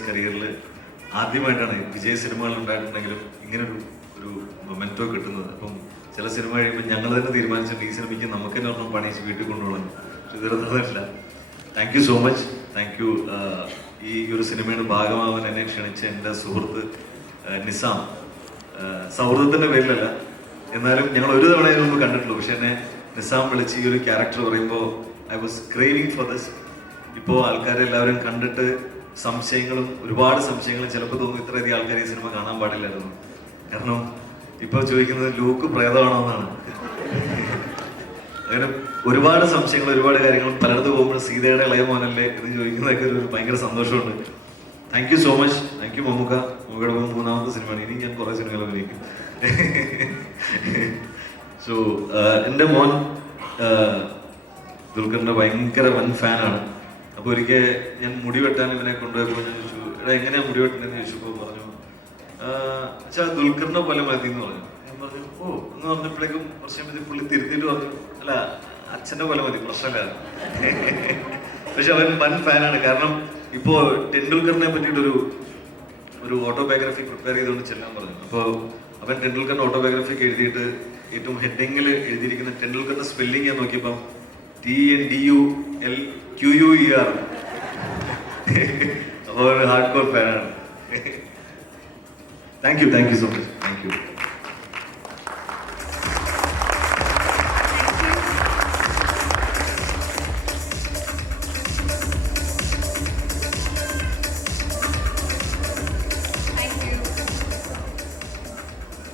കരിയറിൽ ആദ്യമായിട്ടാണ് വിജയ് സിനിമകൾ ഉണ്ടായിട്ടുണ്ടെങ്കിലും ഇങ്ങനൊരു ഒരു മൊമെൻറ്റോ കിട്ടുന്നത്. അപ്പം ചില സിനിമ കഴിയുമ്പോൾ ഞങ്ങൾ തന്നെ തീരുമാനിച്ചിട്ടുണ്ട് ഈ സിനിമയ്ക്ക് നമുക്ക് തന്നെ ഒരെണ്ണം പണിയിച്ച് വീട്ടിൽ കൊണ്ടുപോകണം. പക്ഷെ ഇതൊന്നുമില്ല. Thank you so much. Thank you. ഈ ഒരു സിനിമയുടെ ഭാഗമാവാൻ എന്നെ ക്ഷണിച്ച എൻ്റെ സുഹൃത്ത് നിസാം, സൗഹൃദത്തിൻ്റെ പേരിലല്ല, എന്നാലും ഞങ്ങൾ ഒരു തവണ മുമ്പ് കണ്ടിട്ടുള്ളൂ. പക്ഷെ എന്നെ നിസാം വിളിച്ച് ഈ ഒരു ക്യാരക്ടർ പറയുമ്പോൾ I was craving for this. ഇപ്പോൾ ആൾക്കാരെല്ലാവരും കണ്ടിട്ട് സംശയങ്ങളും ഒരുപാട് സംശയങ്ങളും ചിലപ്പോൾ തോന്നും ഇത്രയധികം ആൾക്കാർ ഈ സിനിമ കാണാൻ പാടില്ലായിരുന്നു. കാരണം ഇപ്പോൾ ചോദിക്കുന്നത് ലൂക്ക് പ്രേതമാണോ എന്നാണ്. അങ്ങനെ ഒരുപാട് സംശയങ്ങൾ, ഒരുപാട് കാര്യങ്ങൾ. പലയിടത്ത് പോകുമ്പോൾ സീതയുടെ ഇളയ മോനല്ലേ എന്ന് ചോദിക്കുന്നതൊക്കെ ഒരു ഭയങ്കര സന്തോഷമുണ്ട്. Thank you so much. Thank you Mammukka. മമ്മൂക്കയുടെ 3ാമത്തെ സിനിമയാണ്. ഇനി ഞാൻ കുറേ സിനിമകൾ അഭിനയിക്കും. സോ എൻ്റെ മോൻ ദുൽഖറിൻ്റെ ഭയങ്കര വൻ ഫാനാണ്. അപ്പോൾ ഒരിക്കൽ ഞാൻ മുടി വെട്ടാൻ ഇവനെ കൊണ്ടുപോയപ്പോൾ ഞാൻ ചോദിച്ചു, എടാ എങ്ങനെയാണ് മുടി വെട്ടുന്നതെന്ന് ചോദിച്ചപ്പോൾ പറഞ്ഞു, അച്ഛാ ദുൽഖറിനെ പോലെ മതി എന്ന് പറഞ്ഞു. ഞാൻ പറഞ്ഞു ഓ എന്ന് പറഞ്ഞപ്പോഴേക്കും കുറച്ച് കഴിയുമ്പോൾ പുള്ളി തിരുത്തിയിട്ട് പറഞ്ഞു, അല്ല അച്ഛൻ്റെ പോലെ മതി, പ്രശ്നമില്ല. പക്ഷെ അവൻ വൻ ഫാനാണ്. കാരണം ഇപ്പോൾ ടെണ്ടുൽക്കറിനെ പറ്റിയിട്ടൊരു ഓട്ടോബയോഗ്രഫി പ്രിപ്പയർ ചെയ്തുകൊണ്ട് ചെല്ലാൻ പറഞ്ഞു. അപ്പോൾ അവൻ ടെണ്ടുൽക്കറിന്റെ ഓട്ടോബയോഗ്രഫി എഴുതിയിട്ട് ഏറ്റവും ഹെഡിങ്ങിൽ എഴുതിയിരിക്കുന്ന ടെണ്ടുൽക്കറിന്റെ സ്പെല്ലിംഗ് ഞാൻ നോക്കിയപ്പം TNDULQUER. അപ്പോൾ ഒരു ഹാർഡ് കോർ ഫാനാണ്. Thank you so much. Thank U.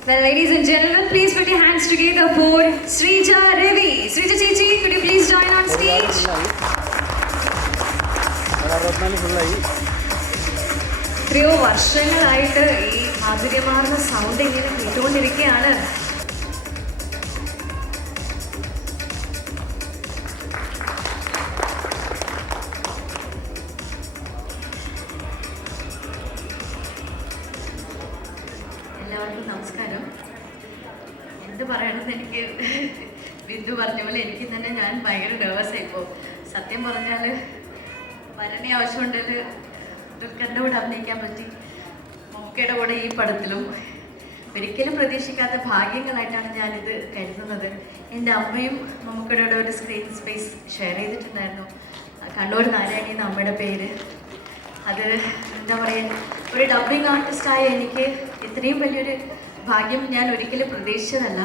Well, ladies and gentlemen, please put your hands together for Srija Ravi. Srija Chichi, could you please join on stage? എത്രയോ വർഷങ്ങളായിട്ട് ഈ മാധുര്യമാർന്ന സൗണ്ട് ഇങ്ങനെ കേട്ടുകൊണ്ടിരിക്കുകയാണ്. എല്ലാവർക്കും നമസ്കാരം. എന്ത് പറയണമെന്ന് എനിക്ക് ബിന്ദു പറഞ്ഞ പോലെ എനിക്ക് തന്നെ ഞാൻ ഭയങ്കര നെർവസായി. ഇപ്പോൾ സത്യം പറഞ്ഞാൽ വരണേ ആവശ്യമുണ്ടെങ്കിൽ ദുൽഖറിൻ്റെ കൂടെ അഭിനയിക്കാൻ പറ്റി, മമ്മൂക്കയുടെ കൂടെ ഈ പടത്തിലും. ഒരിക്കലും പ്രതീക്ഷിക്കാത്ത ഭാഗ്യങ്ങളായിട്ടാണ് ഞാനിത് കരുതുന്നത്. എൻ്റെ അമ്മയും മമ്മൂക്കയുടെ കൂടെ ഒരു സ്ക്രീൻ സ്പേസ് ഷെയർ ചെയ്തിട്ടുണ്ടായിരുന്നു. കണ്ണൂർ നാരായണി എന്ന അമ്മയുടെ പേര്. അത് എന്താ പറയുക, ഒരു ഡബ്ബിംഗ് ആർട്ടിസ്റ്റായ എനിക്ക് ഇത്രയും വലിയൊരു ഭാഗ്യം ഞാൻ ഒരിക്കലും പ്രതീക്ഷിച്ചതല്ല.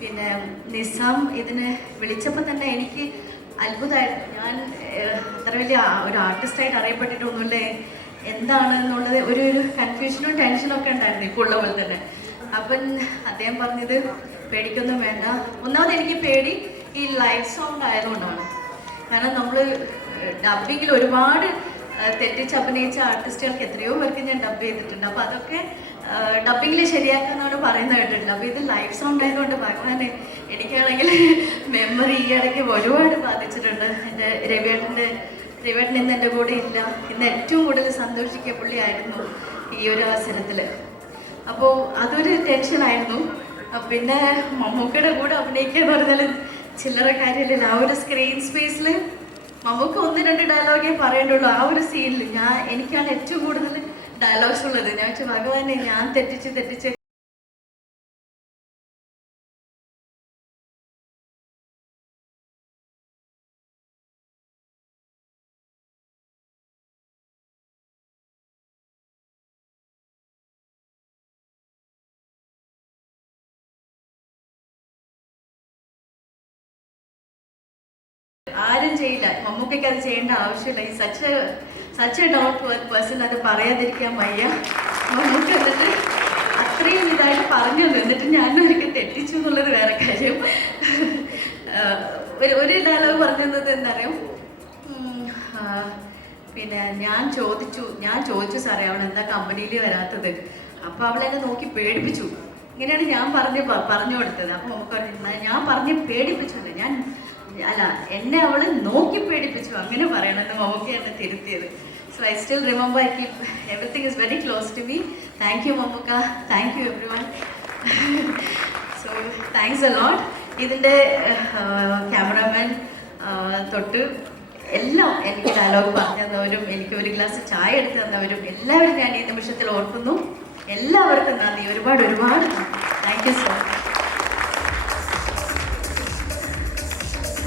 പിന്നെ നിസാം ഇതിനെ വിളിച്ചപ്പോൾ തന്നെ എനിക്ക് അത്ഭുതമായിരുന്നു. ഞാൻ അത്ര വലിയ ഒരു ആർട്ടിസ്റ്റായിട്ട് അറിയപ്പെട്ടിട്ടൊന്നുമില്ലേ, എന്താണ് എന്നുള്ളത് ഒരു കൺഫ്യൂഷനും ടെൻഷനും ഒക്കെ ഉണ്ടായിരുന്നു ഇപ്പോൾ ഉള്ള പോലെ തന്നെ. അപ്പം അദ്ദേഹം പറഞ്ഞത് പേടിക്കൊന്നും വേണ്ട. ഒന്നാമത് എനിക്ക് പേടി ഈ ലൈവ് സൗണ്ട് ആയതുകൊണ്ടാണ്. കാരണം നമ്മൾ ഡബ്ബിങ്ങിൽ ഒരുപാട് തെറ്റിച്ച് അഭിനയിച്ച ആർട്ടിസ്റ്റുകൾക്ക് എത്രയോ പേർക്ക് ഞാൻ ഡബ് ചെയ്തിട്ടുണ്ട്. അപ്പോൾ അതൊക്കെ ഡബ്ബിങ്ങിൽ ശരിയാക്കാന്നാണ് പറയുന്നത് കേട്ടിട്ടുണ്ട്. അപ്പോൾ ഇത് ലൈവ് സൗണ്ട് ആയതുകൊണ്ട് ഭഗവാനെ എനിക്കാണെങ്കിൽ മെമ്മറി ഈ ഇടയ്ക്ക് ഒരുപാട് ബാധിച്ചിട്ടുണ്ട്. എൻ്റെ രവിയേട്ടൻ ഇന്ന് എൻ്റെ കൂടെ ഇല്ല. ഇന്ന് ഏറ്റവും കൂടുതൽ സന്തോഷിക്കുക പുള്ളിയായിരുന്നു ഈ ഒരു അവസരത്തിൽ. അപ്പോൾ അതൊരു ടെൻഷനായിരുന്നു. പിന്നെ മമ്മൂക്കയുടെ കൂടെ അഭിനയിക്കുക എന്ന് പറഞ്ഞാൽ ചില്ലറ കാര്യമില്ല. ആ ഒരു സ്ക്രീൻ സ്പേസിൽ മമ്മൂക്ക 1-2 ഡയലോഗേ പറയേണ്ടുള്ളൂ. ആ ഒരു സീനിൽ എനിക്കാണ് ഏറ്റവും കൂടുതൽ ഡയലോഗ്സ് ഉള്ളത്. ഞാൻ വെച്ചാൽ ഭഗവാനെ ഞാൻ തെറ്റിച്ച് ആരും ചെയ്യില്ല. മമ്മൂക്കയ്ക്ക് അത് ചെയ്യേണ്ട ആവശ്യമില്ല. ഈ such a down to earth person അത് പറയാതിരിക്കാൻ വയ്യ. മമ്മൂക്ക എന്നിട്ട് അത്രയും ഇതായിട്ട് പറഞ്ഞു തന്നു. എന്നിട്ട് ഞാനും ഒരിക്കൽ തെറ്റിച്ചു എന്നുള്ളത് വേറെ കാര്യം. ഒരു ഡയലോഗ് പറഞ്ഞു തന്നത് എന്താ പറയുക, പിന്നെ ഞാൻ ചോദിച്ചു സാറേ അവൾ എന്താ കമ്പനിയിൽ വരാത്തത്. അപ്പോൾ അവളെന്നെ നോക്കി പേടിപ്പിച്ചു. ഇങ്ങനെയാണ് ഞാൻ പറഞ്ഞു കൊടുത്തത്. അപ്പോൾ നമുക്ക് ഞാൻ പറഞ്ഞ് പേടിപ്പിച്ചു, എന്നെ അവൾ നോക്കി പേടിപ്പിച്ചു, അങ്ങനെ പറയണമെന്ന് മമ്മൂക്ക എന്നെ തിരുത്തിയത്. So I still remember, I keep everything is very close to me. Thank you Mammookka, thank you everyone. So thanks a lot. ഇതിൻ്റെ ക്യാമറാമാൻ തൊട്ട് എല്ലാം എനിക്ക് ഡയലോഗ് പറഞ്ഞു തന്നവരും എനിക്ക് ഒരു ഗ്ലാസ് ചായ എടുത്തു തന്നവരും എല്ലാവരും ഞാൻ ഈ നിമിഷത്തിൽ ഓർക്കുന്നു. എല്ലാവർക്കും നന്ദി, ഒരുപാട് ഒരുപാട് thank you so much.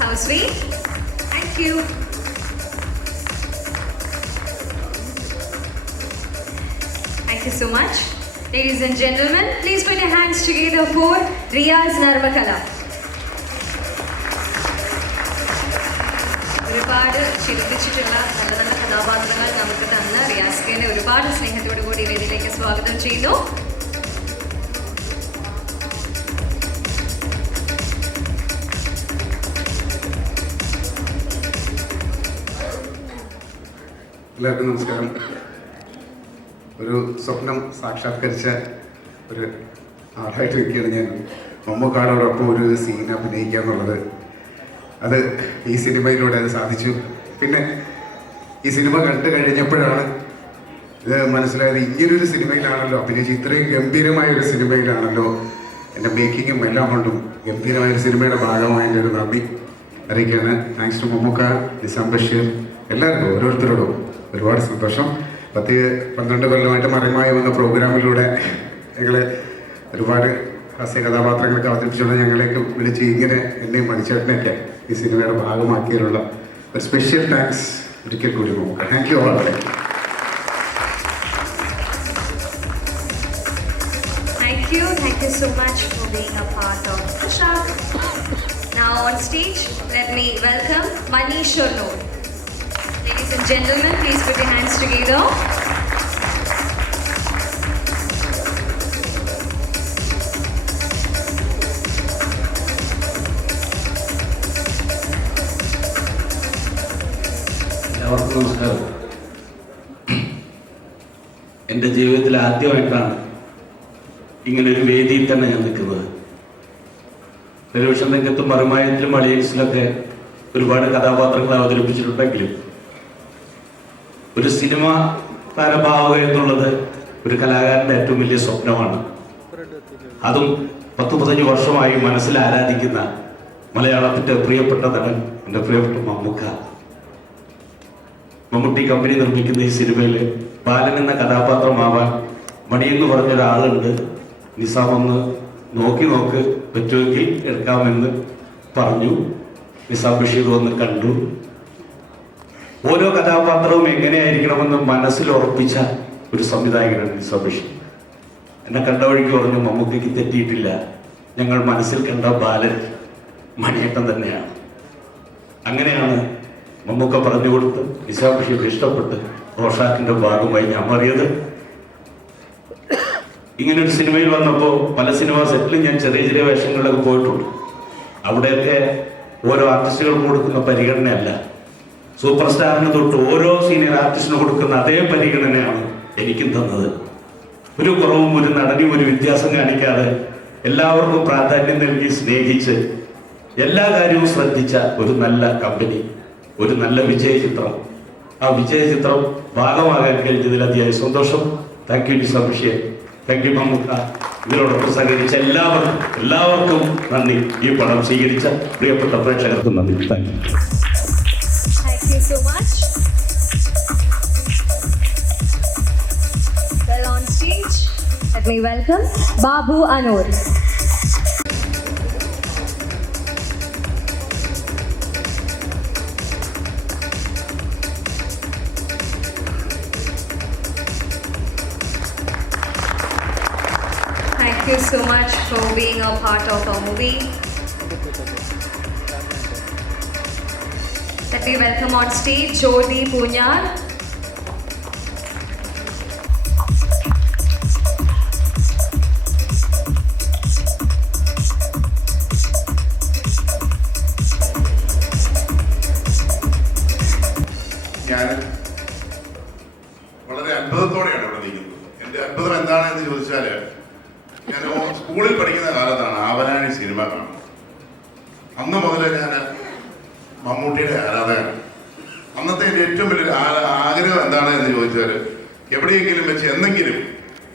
How sweet. Thank you. Thank you so much. Ladies and gentlemen, please put your hands together for Riyaz Narmakala. ഒരുപാട് ചിരിപ്പിച്ചിട്ടുള്ള നല്ല നല്ല കഥാപാത്രങ്ങൾ നമുക്ക് തന്ന റിയാസ്കേനെ ഒരുപാട് സ്നേഹത്തോടു കൂടി വേദിയിലേക്ക് സ്വാഗതം ചെയ്യുന്നു. എല്ലാവർക്കും നമസ്കാരം. ഒരു സ്വപ്നം സാക്ഷാത്കരിച്ച ഒരു ആളായിട്ട് നിൽക്കുകയാണ് ഞാൻ. മമ്മൂക്കാടോടൊപ്പം ഒരു സീൻ അഭിനയിക്കുക എന്നുള്ളത്, അത് ഈ സിനിമയിലൂടെ അത് സാധിച്ചു. പിന്നെ ഈ സിനിമ കണ്ടു കഴിഞ്ഞപ്പോഴാണ് ഇത് മനസ്സിലായത്, ഇങ്ങനൊരു സിനിമയിലാണല്ലോ അഭിനയിച്ച്, ഇത്രയും ഗംഭീരമായ ഒരു സിനിമയിലാണല്ലോ എൻ്റെ മേക്കിങ്ങും എല്ലാം കൊണ്ടും ഗംഭീരമായൊരു സിനിമയുടെ ഭാഗമായതിൻ്റെ ഒരു നന്ദി അറിയിക്കുകയാണ്. താങ്ക്സ് ടു മമ്മൂക്ക, നിസാം ബഷീർ, എല്ലാവർക്കും ഓരോരുത്തരോടും ഒരുപാട് സന്തോഷം. 10-12 കൊല്ലമായിട്ട് മറിമായി വന്ന പ്രോഗ്രാമിലൂടെ ഞങ്ങളെ ഒരുപാട് ഹാസ്യ കഥാപാത്രങ്ങളൊക്കെ അവതരിപ്പിച്ചുകൊണ്ട് ഞങ്ങളെയൊക്കെ വിളിച്ച് ഇങ്ങനെ എന്നെയും മണിച്ചേട്ടനെയൊക്കെ ഈ സിനിമയുടെ ഭാഗമാക്കിയതിലുള്ള ഒരു സ്പെഷ്യൽ താങ്ക്സ് ഒരിക്കൽ കൂടി Mammukka. Thank you all. Thank you so much for being a part of Prashak. Now on stage, let me welcome Manish Shornoor. Ladies and gentlemen, please put your hands together. എല്ലാവർക്കും നമസ്കാരം. എൻ്റെ ജീവിതത്തിൽ ആദ്യമായിട്ടാണ് ഇങ്ങനൊരു വേദിയിൽ തന്നെ ഞാൻ നിൽക്കുന്നത്. ടെലിവിഷൻ രംഗത്തും മറുമായത്തിലും അളിയൻസിലൊക്കെ ഒരുപാട് കഥാപാത്രങ്ങൾ അവതരിപ്പിച്ചിട്ടുണ്ടെങ്കിലും ഒരു സിനിമ താരമാവുക എന്നുള്ളത് ഒരു കലാകാരൻ്റെ ഏറ്റവും വലിയ സ്വപ്നമാണ്. അതും 10-15 വർഷമായി മനസ്സിൽ ആരാധിക്കുന്ന മലയാളത്തിൻ്റെ പ്രിയപ്പെട്ട നടൻ എൻ്റെ പ്രിയപ്പെട്ട മമ്മൂക്ക. മമ്മൂട്ടി കമ്പനി നിർമ്മിക്കുന്ന ഈ സിനിമയിൽ ബാലൻ എന്ന കഥാപാത്രമാവാൻ മണിയെന്ന് പറഞ്ഞൊരാളുണ്ട്. നിസാം ഒന്ന് നോക്ക് പറ്റുമെങ്കിൽ എടുക്കാമെന്ന് പറഞ്ഞു. നിസാം ബഷീർ വന്ന് കണ്ടു. ഓരോ കഥാപാത്രവും എങ്ങനെയായിരിക്കണമെന്ന് മനസ്സിൽ ഉറപ്പിച്ച ഒരു സംവിധായകനാണ് നിസാം ബഷീർ. എന്നെ കണ്ട വഴിക്ക് പറഞ്ഞു, മമ്മൂക്കയ്ക്ക് തെറ്റിയിട്ടില്ല, ഞങ്ങൾ മനസ്സിൽ കണ്ട ബാലൻ മണിയേട്ടൻ തന്നെയാണ്. അങ്ങനെയാണ് മമ്മൂക്ക പറഞ്ഞു കൊടുത്ത് നിസാം ബഷീർ ഇഷ്ടപ്പെട്ട് റോഷാക്കിന്റെ ഭാഗമായി ഞാൻ മാറിയത്. ഇങ്ങനൊരു സിനിമയിൽ വന്നപ്പോൾ പല സിനിമാ സെറ്റിലും ഞാൻ ചെറിയ ചെറിയ വേഷങ്ങളിലൊക്കെ പോയിട്ടുണ്ട്. അവിടെയൊക്കെ ഓരോ ആർട്ടിസ്റ്റുകൾക്ക് കൊടുക്കുന്ന പരിഗണനയല്ല, സൂപ്പർ സ്റ്റാറിന് തൊട്ട് ഓരോ സീനിയർ ആർട്ടിസ്റ്റിന് കൊടുക്കുന്ന അതേ പരിഗണനയാണ് എനിക്കും തന്നത്. ഒരു കുറവും ഒരു നടനും ഒരു വ്യത്യാസം കാണിക്കാതെ എല്ലാവർക്കും പ്രാധാന്യം നൽകി സ്നേഹിച്ച് എല്ലാ കാര്യവും ശ്രദ്ധിച്ച ഒരു നല്ല കമ്പനി, ഒരു നല്ല വിജയചിത്രം. ആ വിജയചിത്രം ഭാഗമാകാൻ കഴിഞ്ഞതിൽ അതിയായ സന്തോഷം. Thank you Nizam Basheer, thank you Mammukka. ഇതിനോടൊപ്പം സഹകരിച്ച എല്ലാവർക്കും നന്ദി. ഈ പടം സ്വീകരിച്ച പ്രിയപ്പെട്ട പ്രേക്ഷകർക്കും നന്ദി. Thank you. Thank you so much. Well, on stage, let me welcome Babu Anur. Thank you so much for being a part of our movie. Let me welcome on stage Jodi Punyar. ഞാൻ വളരെ അത്ഭുതത്തോടെയാണ് ഇവിടെ നിൽക്കുന്നത്. എൻ്റെ അത്ഭുതം എന്താണെന്ന് ചോദിച്ചാൽ, ഞാൻ സ്കൂളിൽ പഠിക്കുന്ന കാലത്താണ് ആവനാഴി സിനിമ കാണുന്നത്. അന്ന് മുതൽ ഞാൻ മമ്മൂട്ടിയുടെ ആരാധകനാണ്. അന്നത്തെ എൻ്റെ ഏറ്റവും വലിയൊരു ആഗ്രഹം എന്താണ് എന്ന് ചോദിച്ചാൽ, എവിടെയെങ്കിലും വെച്ച് എന്തെങ്കിലും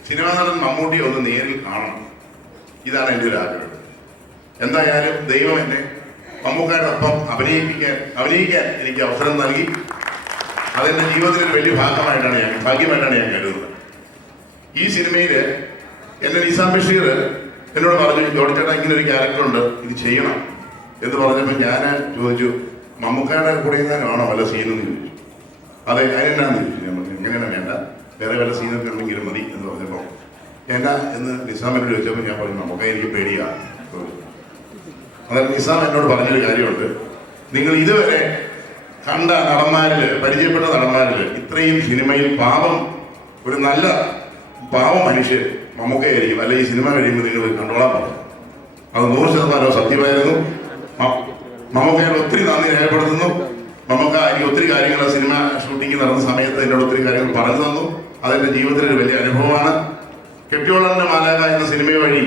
സിനിമാ നടൻ മമ്മൂട്ടിയെ ഒന്ന് നേരിൽ കാണണം. ഇതാണ് എൻ്റെ ഒരു ആഗ്രഹം. എന്തായാലും ദൈവം എന്നെ മമ്മൂക്കയുടെ ഒപ്പം അഭിനയിക്കാൻ എനിക്ക് അവസരം നൽകി. അതെൻ്റെ ജീവിതത്തിൻ്റെ വലിയ ഭാഗ്യമായിട്ടാണ് ഞാൻ കരുതുന്നത്. ഈ സിനിമയിൽ എന്നെ നിസാം ബഷീർ എന്നോട് പറഞ്ഞു, ജോണിച്ചേട്ടാ ഇങ്ങനെ ഒരു ക്യാരക്ടറുണ്ട്, ഇത് ചെയ്യണം എന്ന് പറഞ്ഞപ്പോൾ ഞാൻ ചോദിച്ചു, മമ്മൂക്കയുടെ കൂടെ ആണോ വല്ല സീനെന്ന് ചോദിച്ചു. അതെ, അതിനെന്നാന്ന് ചോദിച്ചു. നമുക്ക് ഇങ്ങനെയാണ് വേണ്ട, വേറെ വല്ല സീനൊക്കെ ഉണ്ടെങ്കിലും മതി എന്ന് പറഞ്ഞപ്പോൾ എന്നാ എന്ന് നിസാമിനോട് ചോദിച്ചപ്പോൾ ഞാൻ പറഞ്ഞു, നമുക്ക് എനിക്ക് പേടിയാണ്. അതായത് നിസാം എന്നോട് പറഞ്ഞൊരു കാര്യമുണ്ട്, നിങ്ങൾ ഇതുവരെ കണ്ട നടന്മാരിൽ, പരിചയപ്പെട്ട നടന്മാരിൽ ഇത്രയും സിനിമയിൽ ഒരു നല്ല പാവം മനുഷ്യൻ മമ്മൂക്കയായിരിക്കും, അല്ലെ ഈ സിനിമ കഴിയുമ്പോൾ നിങ്ങൾ കണ്ടോളാൻ പറഞ്ഞു. അത് 100% സത്യമായിരുന്നു. മമ്മൂക്കയോട് ഒത്തിരി നന്ദി രേഖപ്പെടുത്തുന്നു. മമ്മൂക്ക എനിക്ക് ഒത്തിരി കാര്യങ്ങൾ സിനിമ ഷൂട്ടിംഗ് നടന്ന സമയത്ത് എന്നോട് ഒത്തിരി കാര്യങ്ങൾ പറഞ്ഞു തന്നു. അതെൻ്റെ ജീവിതത്തിലൊരു വലിയ അനുഭവമാണ്. കെട്ടിയോളന്റെ മാലാഖ എന്ന സിനിമ വഴി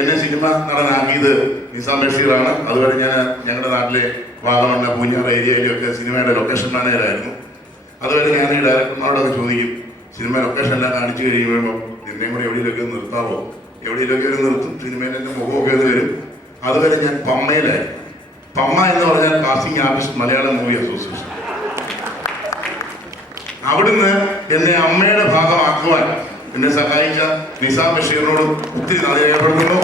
എന്നെ സിനിമ നടനാക്കിയത് നിസാം ബഷീറാണ്. അതുവരെ ഞാൻ ഞങ്ങളുടെ നാട്ടിലെ വാഗമണ്ണ, പൂഞ്ഞാറ് ഏരിയയിലൊക്കെ സിനിമയുടെ ലൊക്കേഷൻ മാനേജറായിരുന്നു. അതുവരെ ഞാൻ ഈ ഡയറക്ടർമാരോടൊക്കെ ചോദിക്കും, സിനിമ ലൊക്കേഷൻ എല്ലാം കാണിച്ചു കഴിയുമ്പോൾ നിന്നെയും കൂടെ എവിടെയെങ്കിലൊക്കെ നിർത്താവോ, എവിടെയെങ്കിലൊക്കെ നിർത്തും, സിനിമയിൽ എൻ്റെ മുഖമൊക്കെ ഇത് വരും. അതുവരെ ഞാൻ പമ്മയിലായിരുന്നു. പമ്മ എന്ന് പറഞ്ഞാൽ casting artist Malayalam movie association. അവിടുന്ന് എന്നെ അമ്മയുടെ ഭാഗമാക്കുവാൻ എന്നെ സഹായിച്ച നിസാം ബഷീറിനോട് ഒത്തിരി നന്ദി രേഖപ്പെടുത്തുന്നു.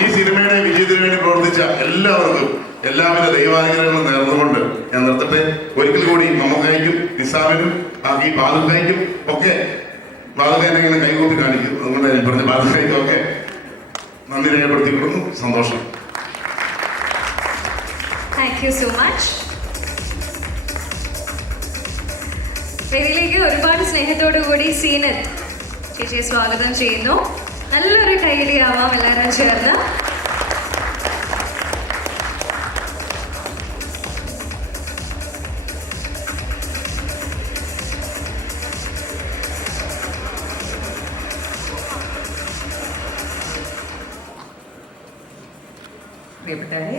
ഈ സിനിമയുടെ വിജയത്തിന് വേണ്ടി പ്രവർത്തിച്ച എല്ലാവർക്കും എല്ലാവിധ ദൈവാനുഗ്രഹങ്ങളും നേർന്നുകൊണ്ട് ഞാൻ നിർത്തട്ടെ. ഒരിക്കൽ കൂടി മമ്മൂക്കയ്ക്കും നിസാമിനും ഈ ബാദുക്കയ്ക്കും ഒക്കെ, ബാദുക്കനെ ഇങ്ങനെ കൈകൂപ്പി കാണിക്കും, അതുകൊണ്ട് ഞാൻ പറഞ്ഞ ബാദുക്കയ്ക്കും ഒക്കെ നന്ദി രേഖപ്പെടുത്തിക്കൊടുന്നു. സന്തോഷം. Thank you so much. വേദിയിലേക്ക് ഒരുപാട് സ്നേഹത്തോടു കൂടി സീനത്ത് ചേച്ചിയെ സ്വാഗതം ചെയ്യുന്നു. നല്ലൊരു കൈയടിയാവാം എല്ലാവരും ചേർന്ന്. പ്രിയപ്പെട്ടവരെ,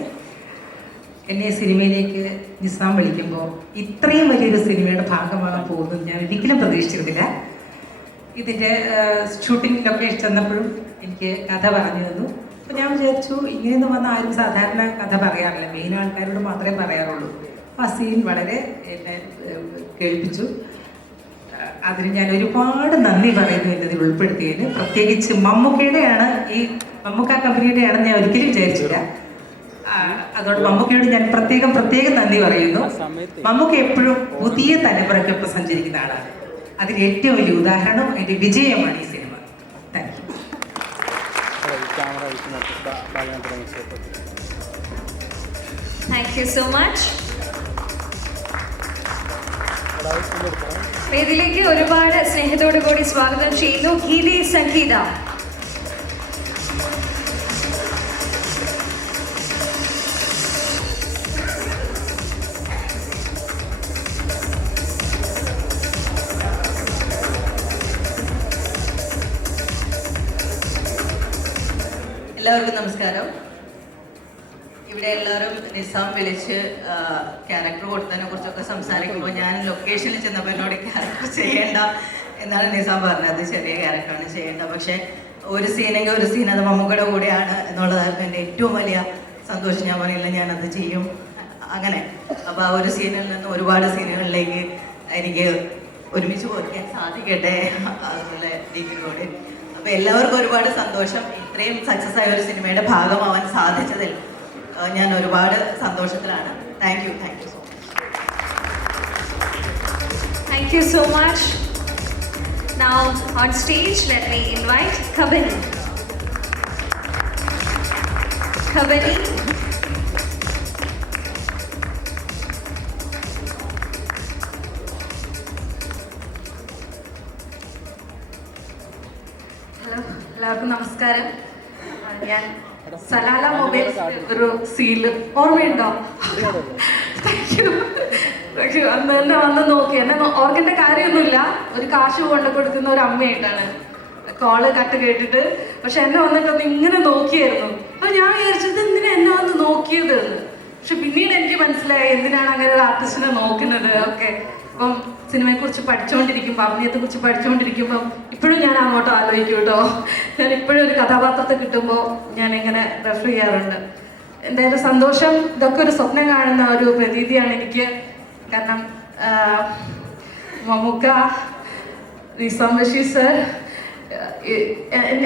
എന്നെ സിനിമയിലേക്ക് നിസാം വിളിക്കുമ്പോൾ ഇത്രയും വലിയൊരു സിനിമയുടെ ഭാഗമാകാൻ പോകുന്നത് ഞാൻ ഒരിക്കലും പ്രതീക്ഷിച്ചിരുന്നില്ല. ഇതിൻ്റെ ഷൂട്ടിംഗ് ലൊക്കേഷൻ ചെന്നപ്പോഴും എനിക്ക് കഥ പറഞ്ഞു തന്നു. അപ്പോൾ ഞാൻ വിചാരിച്ചു, ഇങ്ങനെയൊന്നും വന്ന ആരും സാധാരണ കഥ പറയാറില്ല, മെയിൻ ആൾക്കാരോട് മാത്രമേ പറയാറുള്ളൂ. അപ്പോൾ ആ സീൻ വളരെ എന്നെ കേൾപ്പിച്ചു. അതിന് ഞാൻ ഒരുപാട് നന്ദി പറയുന്നു എന്നതിൽ ഉൾപ്പെടുത്തിയതിന്. പ്രത്യേകിച്ച് മമ്മൂക്കയുടെയാണ്, ഈ മമ്മൂക്ക കമ്പനിയുടെയാണെന്ന് ഞാൻ ഒരിക്കലും വിചാരിച്ചില്ല. അതുകൊണ്ട് മമ്മൂക്കയോട് ഞാൻ പ്രത്യേകം നന്ദി പറയുന്നു. മമ്മൂക്ക എപ്പോഴും പുതിയ തലമുറയ്ക്കൊപ്പം സഞ്ചരിക്കുന്ന ആളാണ്. അതിൽ ഏറ്റവും വലിയ ഉദാഹരണം എൻ്റെ വിജയമാണ് ഈ cinema. Thank you. Thank you so much. വേദിയിലേക്ക് ഒരുപാട് സ്നേഹത്തോടു കൂടി സ്വാഗതം ചെയ്യുന്നു ഗീതി സംഗീത. എല്ലാവർക്കും നമസ്കാരം. ഇവിടെ എല്ലാവരും നിസാം വിളിച്ച് ക്യാരക്ടർ കൊടുത്തതിനെ കുറിച്ചൊക്കെ സംസാരിക്കുമ്പോൾ ഞാൻ ലൊക്കേഷനിൽ ചെന്നപ്പോൾ എന്നോട് ക്യാരക്ടർ ചെയ്യേണ്ട എന്നാണ് നിസാം പറഞ്ഞത്. ചെറിയ ക്യാരക്ടറാണ് ചെയ്യേണ്ട, പക്ഷേ ഒരു സീനെങ്കിൽ ഒരു സീൻ അത് മമ്മൂക്കയുടെ കൂടെയാണ് എന്നുള്ളതായിരുന്നു എൻ്റെ ഏറ്റവും വലിയ സന്തോഷം. ഞാൻ പറയില്ല, ഞാനത് ചെയ്യും അങ്ങനെ. അപ്പോൾ ആ ഒരു സീനിൽ നിന്ന് ഒരുപാട് സീനുകളിലേക്ക് എനിക്ക് ഒരുമിച്ച് പോകാൻ സാധിക്കട്ടെ, അതുപോലെ രീതിയിലൂടെ. അപ്പോൾ എല്ലാവർക്കും ഒരുപാട് സന്തോഷം. ഇത്രയും സക്സസ് ആയ ഒരു സിനിമയുടെ ഭാഗമാവാൻ സാധിച്ചതിൽ ഞാൻ ഒരുപാട് സന്തോഷത്തിലാണ്. Thank you so much. Thank you so much. Now on stage, let me invite Kabani. Kabani. Hello, എല്ലാവർക്കും നമസ്കാരം. ഞാൻ സലാല മൊബൈൽസ് ഒരു സീല് ഓർമ്മയുണ്ടോ? Thank you. അന്ന് തന്നെ വന്ന് നോക്കി, എന്നെ ഓർക്കേണ്ട കാര്യമൊന്നുമില്ല. ഒരു കാശ് കൊണ്ടു കൊടുക്കുന്ന ഒരു അമ്മയായിട്ടാണ് കോള് കട്ട് കേട്ടിട്ട്. പക്ഷെ എന്നെ വന്നിട്ടൊന്ന് ഇങ്ങനെ നോക്കിയായിരുന്നു. അപ്പൊ ഞാൻ വിചാരിച്ചത് എന്തിനാ എന്നെ വന്ന് നോക്കിയത് എന്ന്. പക്ഷെ പിന്നീട് എനിക്ക് മനസ്സിലായി എന്തിനാണ് അങ്ങനെ ഒരു ആർട്ടിസ്റ്റിനെ നോക്കുന്നത് ഒക്കെ. അപ്പം സിനിമയെക്കുറിച്ച് പഠിച്ചുകൊണ്ടിരിക്കുമ്പോൾ, അഭിനയത്തെക്കുറിച്ച് പഠിച്ചുകൊണ്ടിരിക്കുമ്പം ഇപ്പോഴും ഞാൻ അങ്ങോട്ട് ആലോചിക്കും കേട്ടോ. ഞാൻ ഇപ്പോഴും ഒരു കഥാപാത്രത്തെ കിട്ടുമ്പോൾ ഞാൻ ഇങ്ങനെ റെഫർ ചെയ്യാറുണ്ട്. എന്തായാലും സന്തോഷം. ഇതൊക്കെ ഒരു സ്വപ്നം കാണുന്ന ഒരു പ്രതീതിയാണ് എനിക്ക്. കാരണം മമ്മൂക്ക, നിസാം ബഷീർ സർ,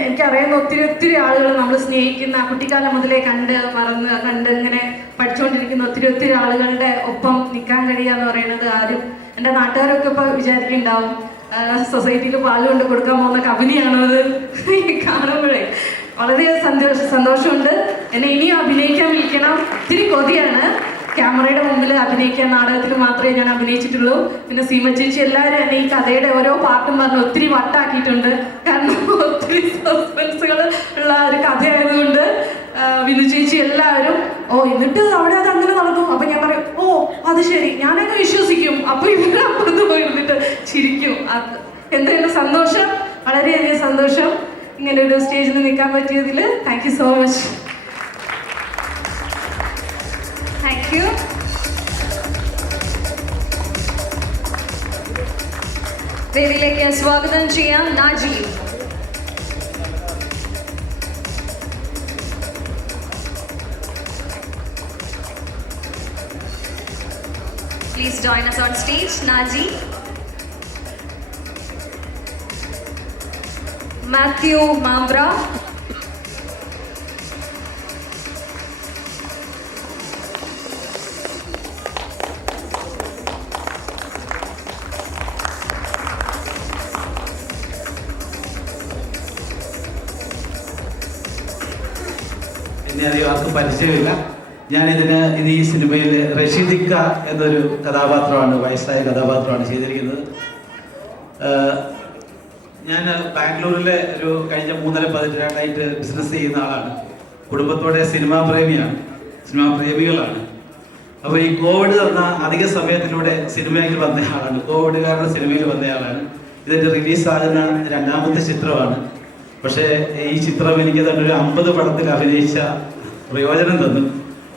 എനിക്കറിയുന്ന ഒത്തിരി ആളുകൾ നമ്മൾ സ്നേഹിക്കുന്ന, കുട്ടിക്കാലം മുതലേ കണ്ട് ഇങ്ങനെ പഠിച്ചുകൊണ്ടിരിക്കുന്ന ഒത്തിരി ആളുകളുടെ ഒപ്പം നിൽക്കാൻ കഴിയുക എന്ന് പറയുന്നത് ആരും, എൻ്റെ നാട്ടുകാരൊക്കെ ഇപ്പോൾ വിചാരിക്കുന്നുണ്ടാവും സൊസൈറ്റിയിൽ പാല് കൊണ്ട് കൊടുക്കാൻ പോകുന്ന കമ്പനിയാണോ അത് കാണുമ്പോഴേ. വളരെ സന്തോഷമുണ്ട്. എന്നെ ഇനിയും അഭിനയിക്കാൻ വിളിക്കണം. ഇത്തിരി കൊതിയാണ് ക്യാമറയുടെ മുമ്പിൽ അഭിനയിക്കാൻ. നാടകത്തിൽ മാത്രമേ ഞാൻ അഭിനയിച്ചിട്ടുള്ളൂ. പിന്നെ സീമ ചേച്ചി എല്ലാവരും എന്നെ ഈ കഥയുടെ ഓരോ പാട്ടും പറഞ്ഞ് ഒത്തിരി വട്ടാക്കിയിട്ടുണ്ട്. കാരണം ഒത്തിരി സസ്പെൻസുകൾ ഉള്ള ഒരു കഥയായതുകൊണ്ട് വിനു ചേച്ചി എല്ലാവരും എന്നിട്ട് അവിടെ അത് അങ്ങനെ നടക്കും. അപ്പം ഞാൻ പറയും അത് ശരി, ഞാനൊക്കെ വിശ്വസിക്കും. അപ്പോൾ ഇവർ അപ്പുറത്ത് പോയിരുന്നിട്ട് ചിരിക്കും. എന്തായാലും സന്തോഷം, വളരെയധികം സന്തോഷം ഇങ്ങനെ ഒരു സ്റ്റേജിൽ നിൽക്കാൻ പറ്റിയതിൽ. Thank you so much. Thank you. വേദിയിലേക്ക് സ്വാഗതം ചെയ്യാം Naji. Please join us on stage, Naji. Matthew Mambra. എന്നെ അധികം ആർക്കും പരിചയമില്ല. ഇത് ഈ സിനിമയിൽ റഷീദിക്ക എന്നൊരു കഥാപാത്രമാണ്, വയസ്സായ കഥാപാത്രമാണ് ചെയ്തിരിക്കുന്നത്. ഞാൻ ബാംഗ്ലൂരിലെ ഒരു കഴിഞ്ഞ 3-4 ബിസിനസ് ചെയ്യുന്ന ആളാണ്. കുടുംബത്തോടെ സിനിമാ പ്രേമികളാണ്. അപ്പോൾ ഈ കോവിഡ് തന്ന അധിക സമയത്തിലൂടെ സിനിമയിൽ വന്ന ആളാണ്. കോവിഡ് കാരണം സിനിമയിൽ വന്ന ആളാണ്. ഇതിൻ്റെ റിലീസാകുന്ന 2ാമത്തെ ചിത്രമാണ്. പക്ഷേ ഈ ചിത്രം എനിക്ക് തന്നെ ഒരു 50 പടത്തിൽ അഭിനയിച്ച പ്രയോജനം തന്നു.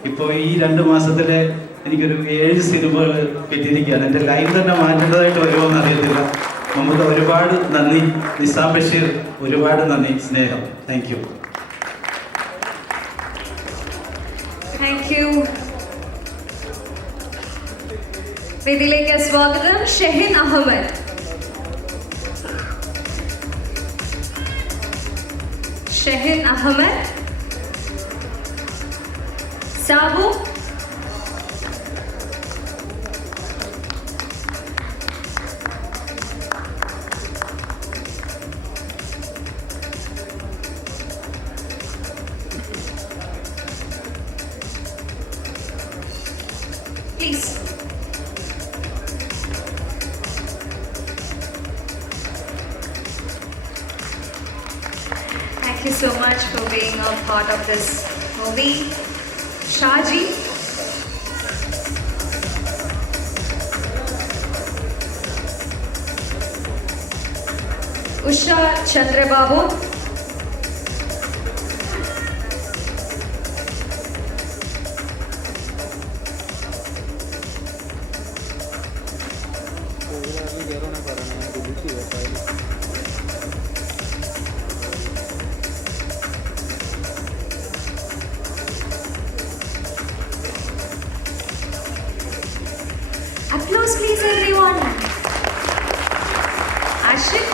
ഇപ്പോൾ ഈ 2 മാസത്തിലെ എനിക്കൊരു 7 സിനിമകൾ കിട്ടിയിരിക്കുകയാണ്. എൻ്റെ ലൈഫ് തന്നെ മാറ്റേണ്ടതായിട്ട് വരുമോ എന്ന് അറിയത്തില്ല. നമുക്ക് ഒരുപാട് നന്ദി. നിസാം ബഷീർ, ഒരുപാട് നന്ദി, സ്നേഹം. Thank you. Thank you. വേദിയിലേക്ക് സ്വാഗതം Shehin Ahmed. Shehin Ahmed. Sabu. Please. Thank you so much for being a part of this movie. Shaji. Usha Chandrababu. Applause please everyone. Ashik.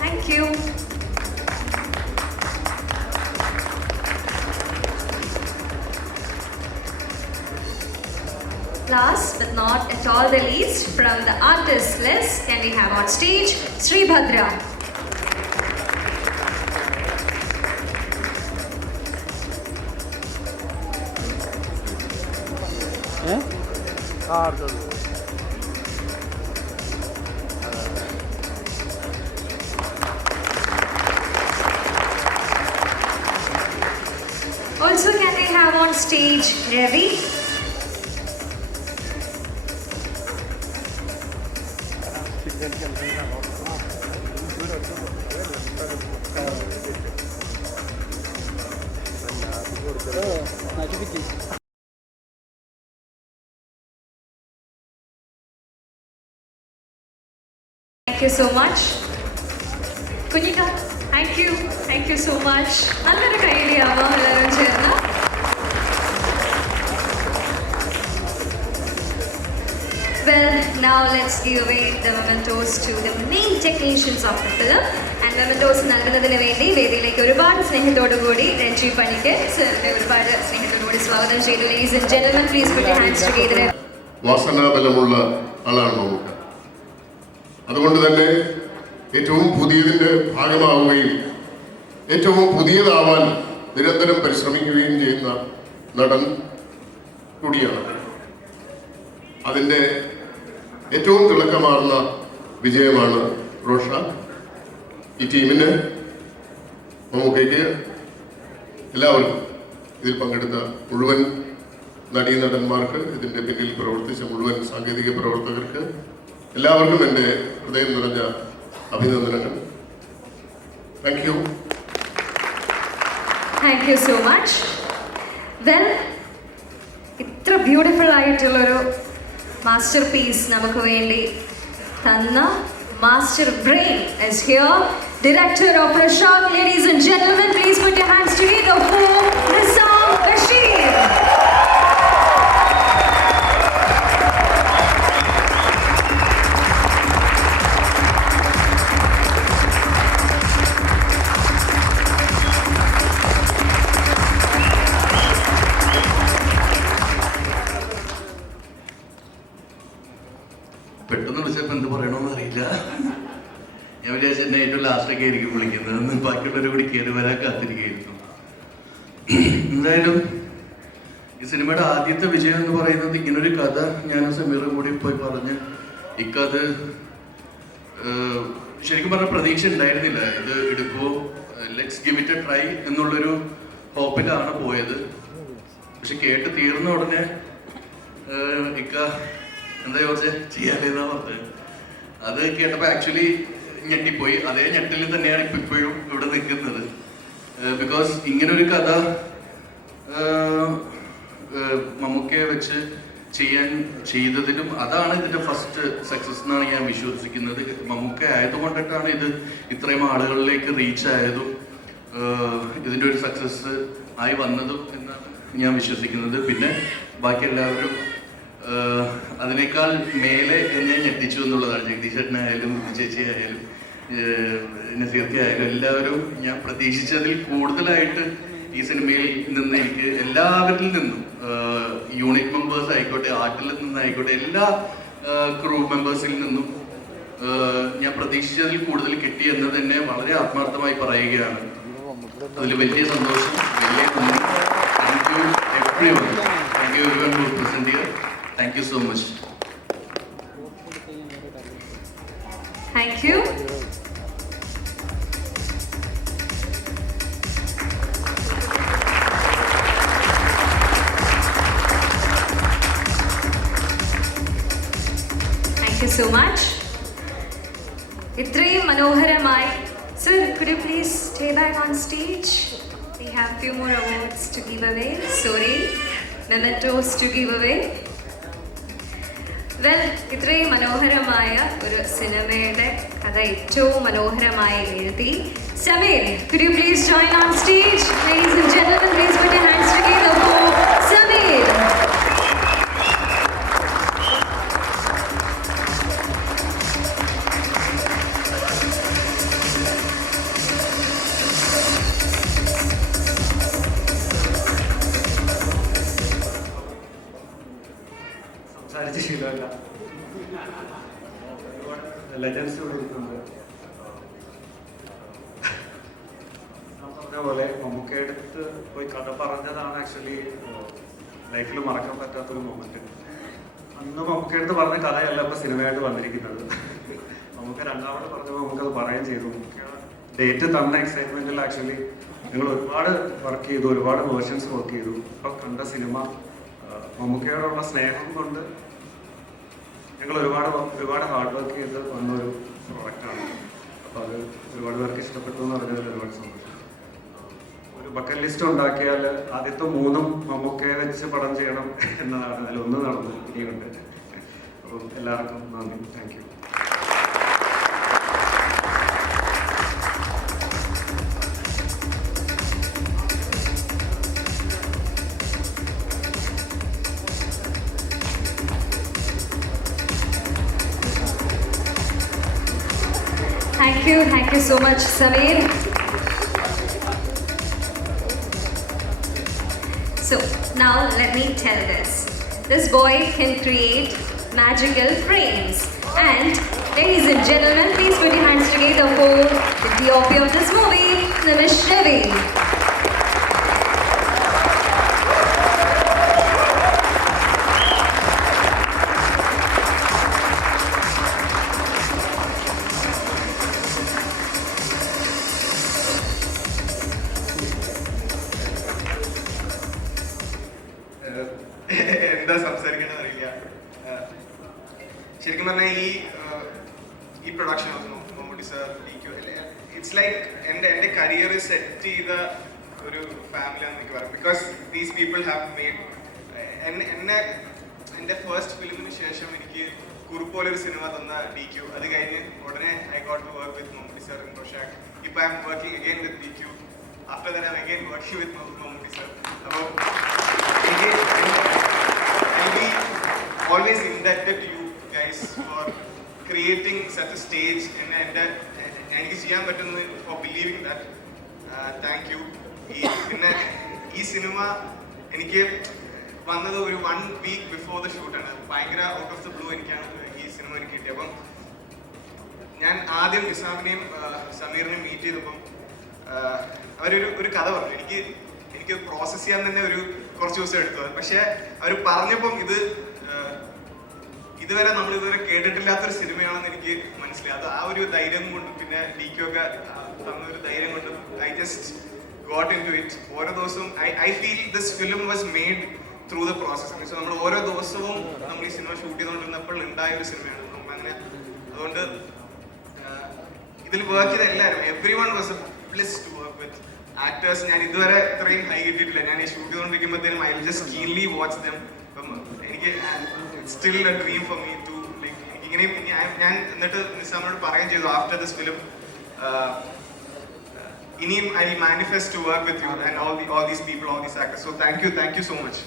Thank you. Last but not at all the least, from the artist list, can we have on stage Sri Bhadra. Also, can we have on stage Ravi? Thank you so much. Kunika, thank you so much. നല്ലൊരു കൈഡിയാവാം എല്ലാവരും ചേർന്ന്. Well, now let's give away the mementos to the main technicians of the film. And mementos നൽകുന്നതിന് വേണ്ടി വേദിയിലേക്ക് ഒരുപാട് സ്നേഹത്തോടു കൂടി രഞ്ജി പണിക്ക് സാറിനെ ഒരുപാട് സ്നേഹത്തോടു കൂടി സ്വാഗതം ചെയ്തു. Ladies and gentlemen, please put your hands together. വാസനാബലമുള്ള ആളാണ് നമുക്ക്. അതുകൊണ്ട് തന്നെ ഏറ്റവും പുതിയതിൻ്റെ ഭാഗമാവുകയും ഏറ്റവും പുതിയതാവാൻ നിരന്തരം പരിശ്രമിക്കുകയും ചെയ്യുന്ന നടൻ കൂടിയാണ്. അതിൻ്റെ ഏറ്റവും തിളക്കമാർന്ന വിജയമാണ് റോഷ. ഈ ടീമിന്, മമ്മൂക്കയ്ക്ക്, എല്ലാവർക്കും, ഇതിൽ പങ്കെടുത്ത മുഴുവൻ നടീനടന്മാർക്ക്, ഇതിൻ്റെ പിന്നിൽ പ്രവർത്തിച്ച മുഴുവൻ സാങ്കേതിക പ്രവർത്തകർക്ക് എല്ലാവർക്കും എൻ്റെ ഹൃദയം നിറഞ്ഞ അഭിനന്ദനങ്ങൾ. Thank you. Thank you so much. Well, ഇത്ര ബ്യൂട്ടിഫുൾ ആയിട്ടുള്ളൊരു മാസ്റ്റർ പീസ് നമുക്ക് വേണ്ടി തന്ന master brain is here, director of Rashad. Ladies and gentlemen, please put your hands together for Nizam Bashir. പെട്ടെന്ന് വിളിച്ചപ്പോൾ എന്ത് പറയണമെന്ന് അറിയില്ല. ഞാൻ വിചാരിച്ച എന്നെ ഏറ്റവും ലാസ്റ്റൊക്കെ ആയിരിക്കും വിളിക്കുന്നത്. ബാക്കിയുള്ളവരെ കൂടി കയറി വരാൻ കാത്തിരിക്കുകയായിരുന്നു. എന്തായാലും ഈ സിനിമയുടെ ആദ്യത്തെ വിജയം എന്ന് പറയുന്നത് ഇങ്ങനൊരു കഥ ഞാൻ സമീറും കൂടി പോയി പറഞ്ഞ് ഇക്കഥ ശരിക്കും പറഞ്ഞ പ്രതീക്ഷ ഉണ്ടായിരുന്നില്ല. ഇത് എടുക്കുമോ, let's give it A try എന്നുള്ളൊരു ഹോപ്പിലാണ് പോയത്. പക്ഷെ കേട്ട് തീർന്ന ഉടനെ ഇക്ക എന്താ ചോദിച്ചേ ചെയ്യാലേന്നാ പറഞ്ഞത്. അത് കേട്ടപ്പോൾ ആക്ച്വലി ഞെട്ടിപ്പോയി. അതേ ഞെട്ടിൽ തന്നെയാണ് ഇപ്പോഴും ഇവിടെ നിൽക്കുന്നത്. ബിക്കോസ് ഇങ്ങനൊരു കഥ മമ്മൂക്കയെ വെച്ച് ചെയ്തതിലും അതാണ് ഇതിൻ്റെ ഫസ്റ്റ് സക്സസ് എന്നാണ് ഞാൻ വിശ്വസിക്കുന്നത്. മമ്മൂക്ക ആയതുകൊണ്ടിട്ടാണ് ഇത് ഇത്രയും ആളുകളിലേക്ക് റീച്ച് ആയതും ഇതിൻ്റെ ഒരു സക്സസ് ആയി വന്നതും എന്നാണ് ഞാൻ വിശ്വസിക്കുന്നത്. പിന്നെ ബാക്കി എല്ലാവരും അതിനേക്കാൾ മേലെ എന്നെ ഞെട്ടിച്ചു എന്നുള്ളതാണ്. ജഗദീഷ് ചേട്ടനായാലും ചേച്ചി ആയാലും നസീർക്ക ആയാലും എല്ലാവരും ഞാൻ പ്രതീക്ഷിച്ചതിൽ കൂടുതലായിട്ട് ഈ സിനിമയിൽ നിന്ന് എനിക്ക് എല്ലാവരിൽ നിന്നും, യൂണിറ്റ് മെമ്പേഴ്സ് ആയിക്കോട്ടെ, ആർട്ടിൽ നിന്നായിക്കോട്ടെ, എല്ലാ ക്രൂ മെമ്പേഴ്സിൽ നിന്നും ഞാൻ പ്രതീക്ഷിച്ചതിൽ കൂടുതൽ കിട്ടി എന്ന് തന്നെ വളരെ ആത്മാർത്ഥമായി പറയുകയാണ്. അതിൽ വലിയ സന്തോഷം, വലിയ നന്ദി. Thank you everyone. Thank you everyone who present here. Thank you so much. Thank you. Thank you so much. ഇത്രയും മനോഹരമായി. Sir, could you please stay back on stage? We have few more awards to give away. Sorry, mementos to give away. Well, ഇത്രയും മനോഹരമായ ഒരു സിനിമയുടെ കഥ ഏറ്റവും മനോഹരമായി എഴുതി Sameer. Could you please join on stage? Ladies and gentlemen, please put your hands together for Samir. സംസാരിച്ച് ശീലമല്ല. Legends ഇവിടെ ഇരിക്കുന്നുണ്ട്. പറഞ്ഞ പോലെ മമ്മൂക്കയുടെ അടുത്ത് പോയി കഥ പറഞ്ഞതാണ് ആക്ച്വലി ലൈഫിൽ മറക്കാൻ പറ്റാത്തൊരു മൊമെന്റ്. അന്ന് മമ്മൂക്കയുടെ അടുത്ത് പറഞ്ഞ കഥയല്ല ഇപ്പൊ സിനിമയായിട്ട് വന്നിരിക്കുന്നത്. നമുക്ക് രണ്ടാമത് പറഞ്ഞപ്പോൾ നമുക്കത് പറയുകയും ചെയ്തു. ഡേറ്റ് തന്ന എക്സൈറ്റ്മെന്റിൽ ആക്ച്വലി ഞങ്ങൾ ഒരുപാട് വർക്ക് ചെയ്തു, ഒരുപാട് വേർഷൻസ് വർക്ക് ചെയ്തു. ഇപ്പം കണ്ട സിനിമ മമ്മൂക്കയോടുള്ള സ്നേഹം കൊണ്ട് ഞങ്ങൾ ഒരുപാട് ഹാർഡ് വർക്ക് ചെയ്ത് വന്നൊരു പ്രോഡക്റ്റാണ്. അപ്പോൾ അത് ഒരുപാട് പേർക്ക് ഇഷ്ടപ്പെട്ടു എന്ന് പറഞ്ഞതിൽ ഒരുപാട് സന്തോഷം. ഒരു ബക്കറ്റ് ലിസ്റ്റ് ഉണ്ടാക്കിയാൽ ആദ്യത്തെ 3 മമ്മൂക്കയെ വെച്ച് പടം ചെയ്യണം എന്നതാണ്. അതിലൊന്ന് നടന്നു, ഇനിയുണ്ട്. അപ്പോൾ എല്ലാവർക്കും നന്ദി, thank you. Thank you so much, Sameer. So now let me tell this. This boy can create magical frames. And ladies and gentlemen, please put your hands together for the DOP of this movie, Nimish Ravi. എന്താ സംസാരിക്കേണ്ടത് അറിയില്ല. ശരിക്കും പറഞ്ഞാൽ ഈ production Mammootty sir it's like എൻ്റെ career set ചെയ്ത ഒരു ഫാമിലിയാണെന്ന് എനിക്ക് പറയാം. Because these people have made എൻ്റെ ഫസ്റ്റ് ഫിലിമിന് ശേഷം എനിക്ക് കുറുപ്പോലൊരു സിനിമ തന്ന DQ. അത് കഴിഞ്ഞ് ഉടനെ I got to work with Mammootty sir in Rorschach. ഇപ്പോൾ I'm working again with DQ. After that I'm again working with Mammootty sir. അപ്പോൾ I'll be always indebted to you guys for creating such a stage and എനിക്ക് ചെയ്യാൻ പറ്റുന്നത് for believing that. Thank you. പിന്നെ ഈ cinema എനിക്ക് വന്നത് ഒരു 1 week before the shoot ആണ്. ഭയങ്കര ഔട്ട് ഓഫ് ദ ബ്ലൂ എനിക്കാണ് ഈ സിനിമ എനിക്ക് കിട്ടിയത്. അപ്പം ഞാൻ ആദ്യം നിസാമിനെയും സമീറിനെയും മീറ്റ് ചെയ്തപ്പം അവരൊരു കഥ പറഞ്ഞു. എനിക്ക് പ്രോസസ് ചെയ്യാൻ തന്നെ കുറച്ച് ദിവസം എടുത്തു. പക്ഷെ അവർ പറഞ്ഞപ്പം ഇതുവരെ നമ്മൾ കേട്ടിട്ടില്ലാത്തൊരു സിനിമയാണെന്ന് എനിക്ക് മനസ്സിലായി. അത് ആ ഒരു ധൈര്യം കൊണ്ട്, പിന്നെ DQ ഒക്കെ തന്നൊരു ധൈര്യം കൊണ്ട് I just got into it. ഓരോ ദിവസവും I feel this film was made through the process. So നമ്മൾ ഓരോ ദിവസവും നമ്മൾ ഈ സിനിമ ഷൂട്ട് ചെയ്തുകൊണ്ടിരുന്നപ്പോൾ ഉണ്ടായ ഒരു സിനിമയാണ്. അങ്ങനെ അതുകൊണ്ട് ഇതിൽ വർക്ക് ചെയ്ത എല്ലാവരും, everyone was a blessed to work with actors. ഞാൻ ഇതുവരെ ഇത്രയും ഹൈ കിട്ടിയിട്ടില്ല. ഞാൻ ഈ ഷൂട്ട് ചെയ്തുകൊണ്ടിരിക്കുമ്പോഴത്തേനും I just keenly watch them. അപ്പം എനിക്ക് still a dream for me to like ഇങ്ങനെ ഞാൻ എന്നിട്ട് നിസാമിനോട് പറയുകയും ചെയ്തു ആഫ്റ്റർ ദിസ് ഫിലിം ഇനിയും I manifest to work with you and all these people, all these actors. So thank you so much.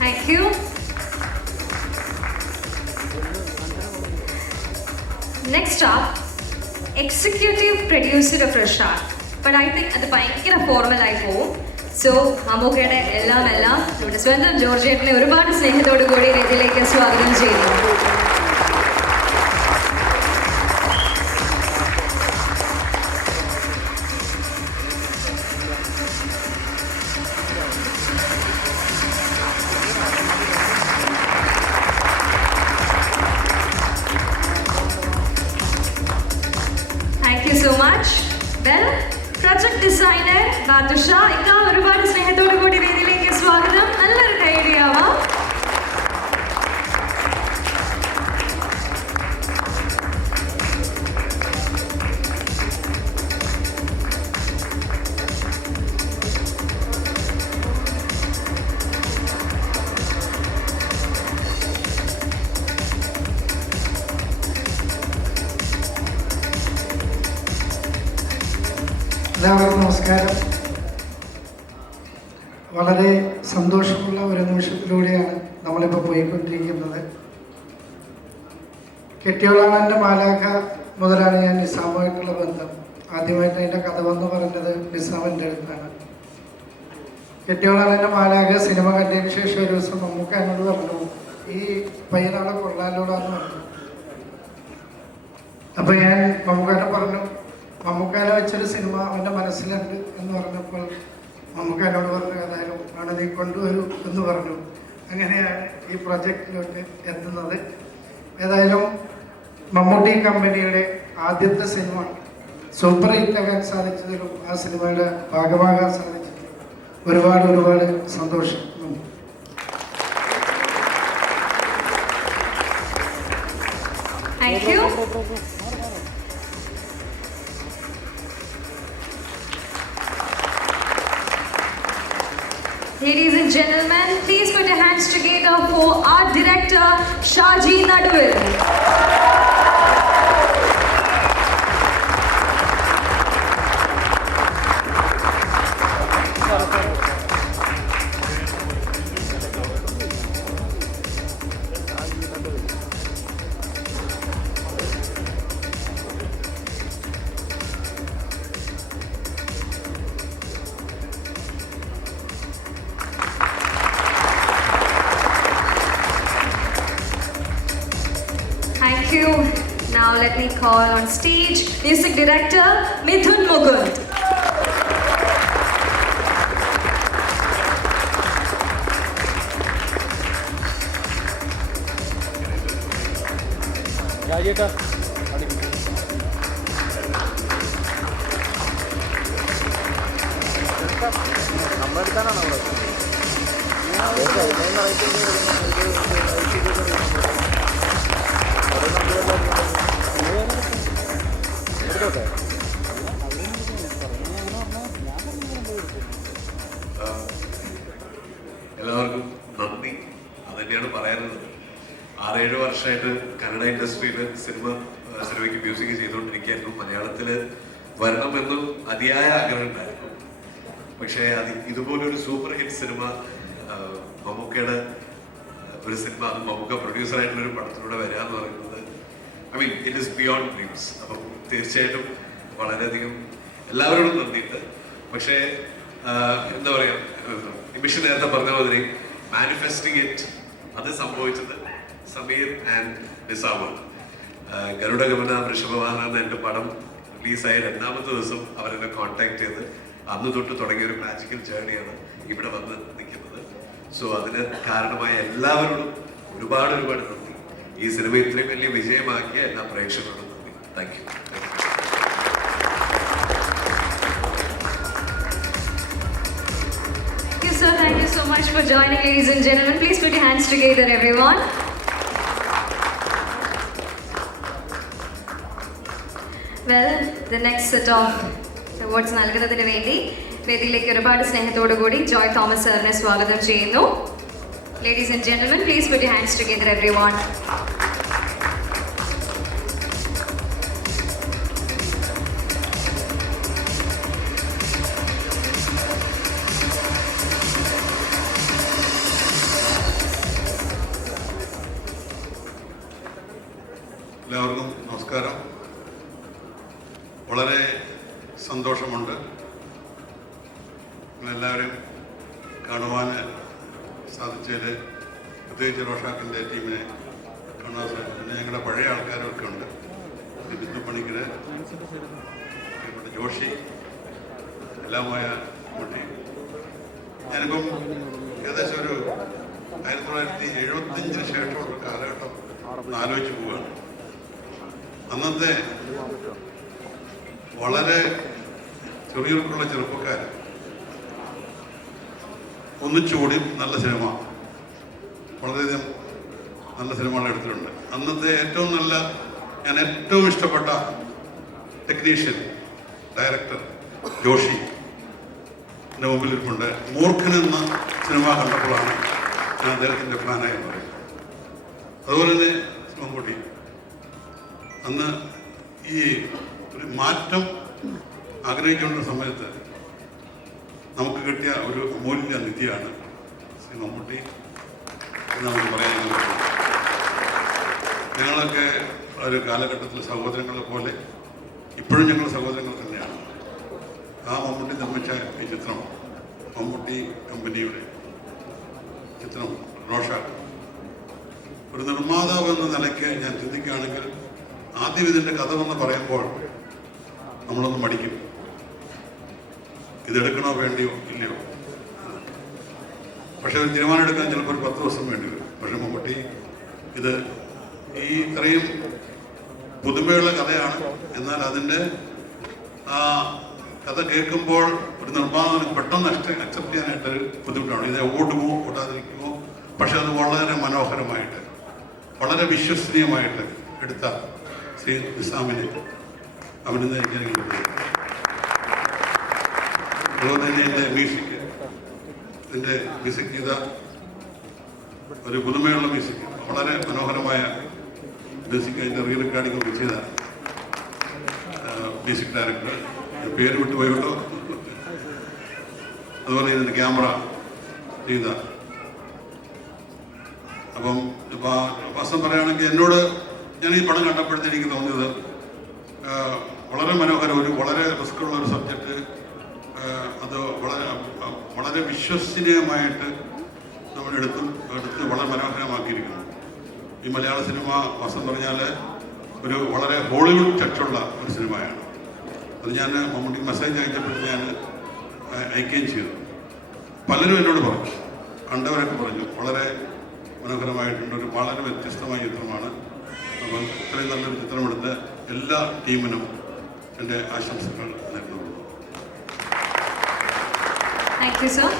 Thank you. Next up, executive producer of Rashad. But I think അത് ഭയങ്കര ഫോർമലായി പോവും. So മമ്മൂക്കയുടെ എല്ലാം നമ്മുടെ സ്വന്തം George ചേട്ടനെ ഒരുപാട് സ്നേഹത്തോടു കൂടി വേദിയിലേക്ക് സ്വാഗതം ചെയ്യുന്നു. Thank you so much. Well, project designer Badusha ഇക്ക ഒരുപാട് സ്നേഹത്തോടു കൂടി വേദിയിലേക്ക് സ്വാഗതം. നല്ലൊരു കൈയടിയാവാം. എല്ലാവർക്കും നമസ്കാരം. വളരെ സന്തോഷമുള്ള ഒരു നിമിഷത്തിലൂടെയാണ് നമ്മളിപ്പോൾ പോയിക്കൊണ്ടിരിക്കുന്നത്. കെട്ടിയോളാണെൻ്റെ മാലാഖ മുതലാണ് ഞാൻ നിസാമുമായിട്ടുള്ള ബന്ധം. ആദ്യമായിട്ട് അതിൻ്റെ കഥ വന്ന് പറഞ്ഞത് നിസാമിൻ്റെ അടുത്താണ്. കെട്ടിയോളാണെൻ്റെ മാലാഖ സിനിമ കണ്ടതിന് ശേഷം ഒരു ദിവസം മമ്മൂക്ക എന്നോട് പറഞ്ഞു, ഈ പയ്യനാളെ കൊള്ളാലോടാന്ന് പറഞ്ഞു. അപ്പോൾ ഞാൻ മമ്മൂക്കാനെ പറഞ്ഞു, മമ്മൂക്കാനെ വെച്ചൊരു സിനിമ അവൻ്റെ മനസ്സിലുണ്ട് എന്ന് പറഞ്ഞപ്പോൾ മമ്മൂക്കാനോട് പറഞ്ഞു, ഏതായാലും ആണ് നീ കൊണ്ടുവരൂ എന്ന് പറഞ്ഞു. അങ്ങനെയാണ് ഈ പ്രൊജക്റ്റിലോട്ട് എത്തുന്നത്. ഏതായാലും മമ്മൂട്ടി കമ്പനിയുടെ ആദ്യത്തെ സിനിമ സൂപ്പർ ഹിറ്റാകാൻ സാധിച്ചതിലും ആ സിനിമയുടെ ഭാഗമാകാൻ സാധിച്ചതിലും ഒരുപാട് സന്തോഷം. Thank you. Ladies and gentlemen, please put your hands together for our director, Shaji Nadwil. Thank you. Now let me call on stage music director Mithun Mugund. എല്ലാവർക്കും നന്ദി. അതുതന്നെയാണ് പറയാനുള്ളത്. 6-7 വർഷമായിട്ട് കന്നഡ ഇൻഡസ്ട്രിയിൽ സിനിമയ്ക്ക് മ്യൂസിക് ചെയ്തുകൊണ്ടിരിക്കുകയായിരുന്നു. മലയാളത്തിൽ വരണമെന്നും അതിയായ ആഗ്രഹം ഉണ്ടായിരുന്നു. പക്ഷേ ഇതുപോലൊരു സൂപ്പർ ഹിറ്റ് സിനിമ, മമ്മൂക്കയുടെ ഒരു സിനിമ, അത് മമ്മൂക്ക പ്രൊഡ്യൂസറായിട്ടുള്ളൊരു പടത്തിലൂടെ വരിക എന്ന് പറയുന്നത് ഇറ്റ് ഈസ് ബിയോണ്ട് ഡ്രീംസ്. അപ്പം തീർച്ചയായിട്ടും വളരെയധികം എല്ലാവരോടും നന്ദിയുണ്ട്. പക്ഷേ എന്താ പറയുക, നിമിഷ് നേരത്തെ പറഞ്ഞ മാതിരി മാനിഫെസ്റ്റിംഗ് ഇറ്റ് അത് സംഭവിച്ചത് സമീർ ആൻഡ് നിസാമാണ്. ഗരുഡ ഗമന വൃഷഭവാഹന എന്ന എൻ്റെ പടം റിലീസായ 2ാമത്തെ ദിവസം അവരെന്നെ കോൺടാക്ട് ചെയ്ത് അന്ന് തൊട്ട് തുടങ്ങിയ ഒരു മാജിക്കൽ ജേർണിയാണ് ഇവിടെ വന്ന് നിൽക്കുന്നത്. സോ അതിന് കാരണമായ എല്ലാവരോടും ഒരുപാട് നന്ദി. ഈ സിനിമ ഇത്രയും വലിയ വിജയമാക്കിയ എല്ലാ പ്രേക്ഷകരോടും നന്ദി. Thank you. Sir, thank you so much for joining, ladies and gentlemen. Please put your hands together, everyone. Well, the next set of awards നൽകുന്നതിന് വേണ്ടി വേദിയിലേക്ക് ഒരുപാട് സ്നേഹത്തോടു കൂടി ജോയ് തോമസ് സാറിനെ സ്വാഗതം ചെയ്യുന്നു. Ladies and gentlemen, please put your hands together, everyone. എല്ലാവർക്കും നമസ്കാരം. വളരെ സന്തോഷമുണ്ട് നിങ്ങളെല്ലാവരും കാണുവാൻ സാധിച്ചതിൽ. പ്രത്യേകിച്ച് റോഷാക്കിൻ്റെ ടീമിനെ കാണാൻ സാധിച്ചു. പിന്നെ ഞങ്ങളുടെ പഴയ ആൾക്കാരൊക്കെ ഉണ്ട്. ബിന്ദു പണിക്കര്, ഇവിടെ ജോഷി, എല്ലാമായ കുട്ടി. ഞാനിപ്പം ഏകദേശം ഒരു 1975 ശേഷമുള്ള കാലഘട്ടം ആലോചിച്ച് പോവുകയാണ്. അന്നത്തെ വളരെ ചെറിയവർക്കുള്ള ചെറുപ്പക്കാർ ഒന്നിച്ചുകൂടി നല്ല സിനിമ, വളരെയധികം നല്ല സിനിമകൾ എടുത്തിട്ടുണ്ട്. അന്നത്തെ ഞാൻ ഏറ്റവും ഇഷ്ടപ്പെട്ട ടെക്നീഷ്യൻ, ഡയറക്ടർ ജോഷി എൻ്റെ മുമ്പിലിരിപ്പുണ്ട്. മൂർഖൻ എന്ന സിനിമ കണ്ടപ്പോഴാണ് ഞാൻ അദ്ദേഹത്തിൻ്റെ ഫാനായി പറയുന്നത്. അതുപോലെ തന്നെ മമ്മൂട്ടി അന്ന് ഈ ഒരു മാറ്റം ആഗ്രഹിക്കേണ്ട സമയത്ത് നമുക്ക് കിട്ടിയ ഒരു അമൂല്യ നിധിയാണ് ശ്രീ മമ്മൂട്ടി എന്ന് നമുക്ക് പറയാൻ പറ്റും. ഞങ്ങളൊക്കെ ഒരു കാലഘട്ടത്തിൽ സഹോദരങ്ങളെ പോലെ ഇപ്പോഴും ഞങ്ങൾ സഹോദരങ്ങൾ തന്നെയാണ്. ആ മമ്മൂട്ടി നിർമ്മിച്ച ഈ ചിത്രം, മമ്മൂട്ടി കമ്പനിയുടെ ചിത്രം റോഷാക്ക്, ഒരു നിർമ്മാതാവ് എന്ന നിലയ്ക്ക് ഞാൻ ചിന്തിക്കുകയാണെങ്കിൽ ആദ്യം ഇതിൻ്റെ കഥ എന്ന് പറയുമ്പോൾ നമ്മളൊന്ന് മടിക്കും. ഇതെടുക്കണോ വേണ്ടിയോ ഇല്ലയോ. പക്ഷെ ഒരു തീരുമാനം എടുക്കാൻ ചിലപ്പോൾ ഒരു 10 ദിവസം വേണ്ടി വരും. പക്ഷെ മമ്മൂട്ടി ഇത് ഇത്രയും പുതുമയുള്ള കഥയാണ്. എന്നാൽ അതിൻ്റെ ആ കഥ കേൾക്കുമ്പോൾ ഒരു നിർമ്മാതാവിന് പെട്ടെന്ന് അക്സെപ്റ്റ് ചെയ്യാനായിട്ട് ബുദ്ധിമുട്ടാണ്. ഇത് ഓടുമോ ഓടാതിരിക്കുമോ, പക്ഷെ അത് വളരെ മനോഹരമായിട്ട് വളരെ വിശ്വസനീയമായിട്ട് എടുത്ത ശ്രീ നിസാമിനെ അഭിനന്ദിക്കാൻ അതുപോലെ തന്നെ എൻ്റെ ഇതിൻ്റെ മ്യൂസിക് ചെയ്ത ഒരു പുതുമയുള്ള മ്യൂസിക്, വളരെ മനോഹരമായ മ്യൂസിക്, അതിൻ്റെ റീ റെക്കോർഡിംഗ് ഒക്കെ ചെയ്ത മ്യൂസിക് ഡയറക്ടർ, പേര് വിട്ടുപോയിട്ടോ. അതുപോലെ ഇതിൻ്റെ ക്യാമറ ചെയ്ത. അപ്പം വാസ്തവം പറയുകയാണെങ്കിൽ എന്നോട് ഞാൻ ഈ പടം കണ്ടപ്പോഴത്തേക്ക് എനിക്ക് തോന്നിയത് വളരെ മനോഹരം, ഒരു വളരെ റിസ്ക്കുള്ള ഒരു സബ്ജക്റ്റ്, അത് വളരെ വിശ്വസനീയമായിട്ട് നമ്മൾ എടുത്ത് വളരെ മനോഹരമാക്കിയിരിക്കുന്നു. ഈ മലയാള സിനിമ വാസ്തവം പറഞ്ഞാൽ ഒരു വളരെ ഹോളിവുഡ് ടച്ചുള്ള ഒരു സിനിമയാണ്. അത് ഞാൻ മമ്മൂട്ടി മെസ്സേജ് അയച്ചപ്പോൾ ഞാൻ അയക്കുകയും ചെയ്തു. പലരും എന്നോട് പറഞ്ഞു, കണ്ടവരൊക്കെ പറഞ്ഞു വളരെ മനോഹരമായിട്ടുണ്ട്, ഒരു വളരെ വ്യത്യസ്തമായ ചിത്രമാണ്. അപ്പം ഇത്രയും നല്ലൊരു ചിത്രമെടുത്ത് എല്ലാ ടീമിനും എൻ്റെ ആശംസകൾ നേരുന്നു. Thank you sir.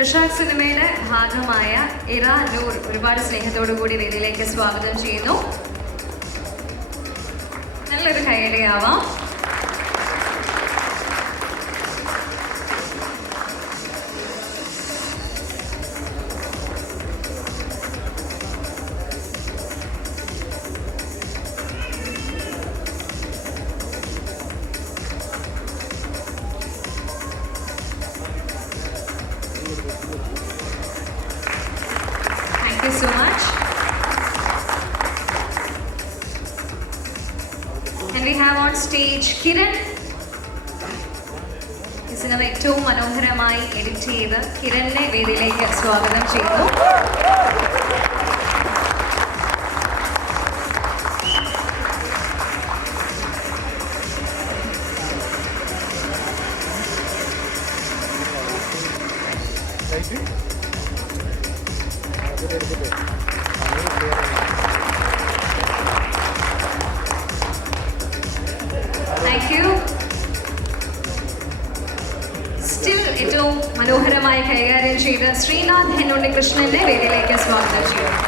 റഷാഖ് സിനിമയുടെ ഭാഗമായ ഇറ നൂർ ഒരുപാട് സ്നേഹത്തോടു കൂടി വേദിയിലേക്ക് സ്വാഗതം ചെയ്യുന്നു. നല്ലൊരു കൈയടിയാവാം. Thank you so much. And we have on stage Kiran. ഈ സിനിമ ഏറ്റവും മനോഹരമായി എഡിറ്റ് ചെയ്ത് കിരണിനെ വേദിയിലേക്ക് സ്വാഗതം ചെയ്യുന്നു. Thank you. Still ഏറ്റവും മനോഹരമായി കൈകാര്യം ചെയ്ത ശ്രീനാഥ് ഉണ്ണികൃഷ്ണനെ വേദിയിലേക്ക് സ്വാഗതം ചെയ്യുന്നു.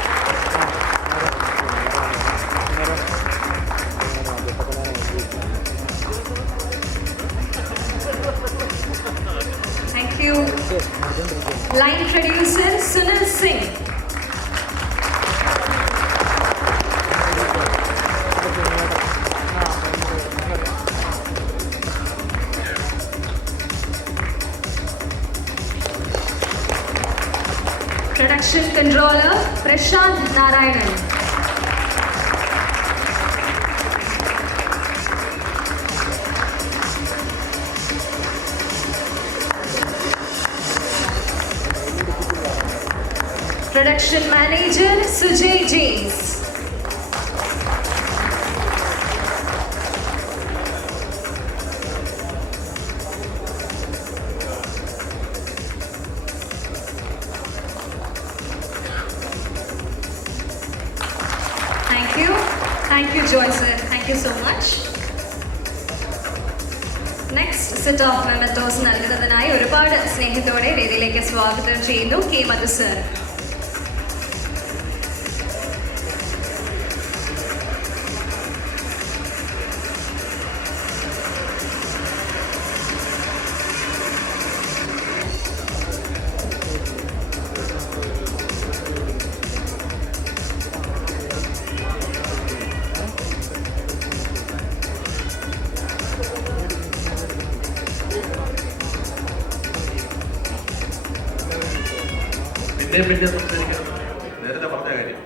Thank you. Line producer Sunil Singh. Production controller Prashant Narayanan. Production manager Sujay James. Thank you, Joy sir. Thank you so much. Next set of mementos നൽകുന്നതിനായി ഒരുപാട് സ്നേഹത്തോടെ വേദിയിലേക്ക് സ്വാഗതം ചെയ്യുന്നു കെ മധു സർ. പിന്നെ സംസാരിക്കണം നേരത്തെ പറഞ്ഞ കാര്യം.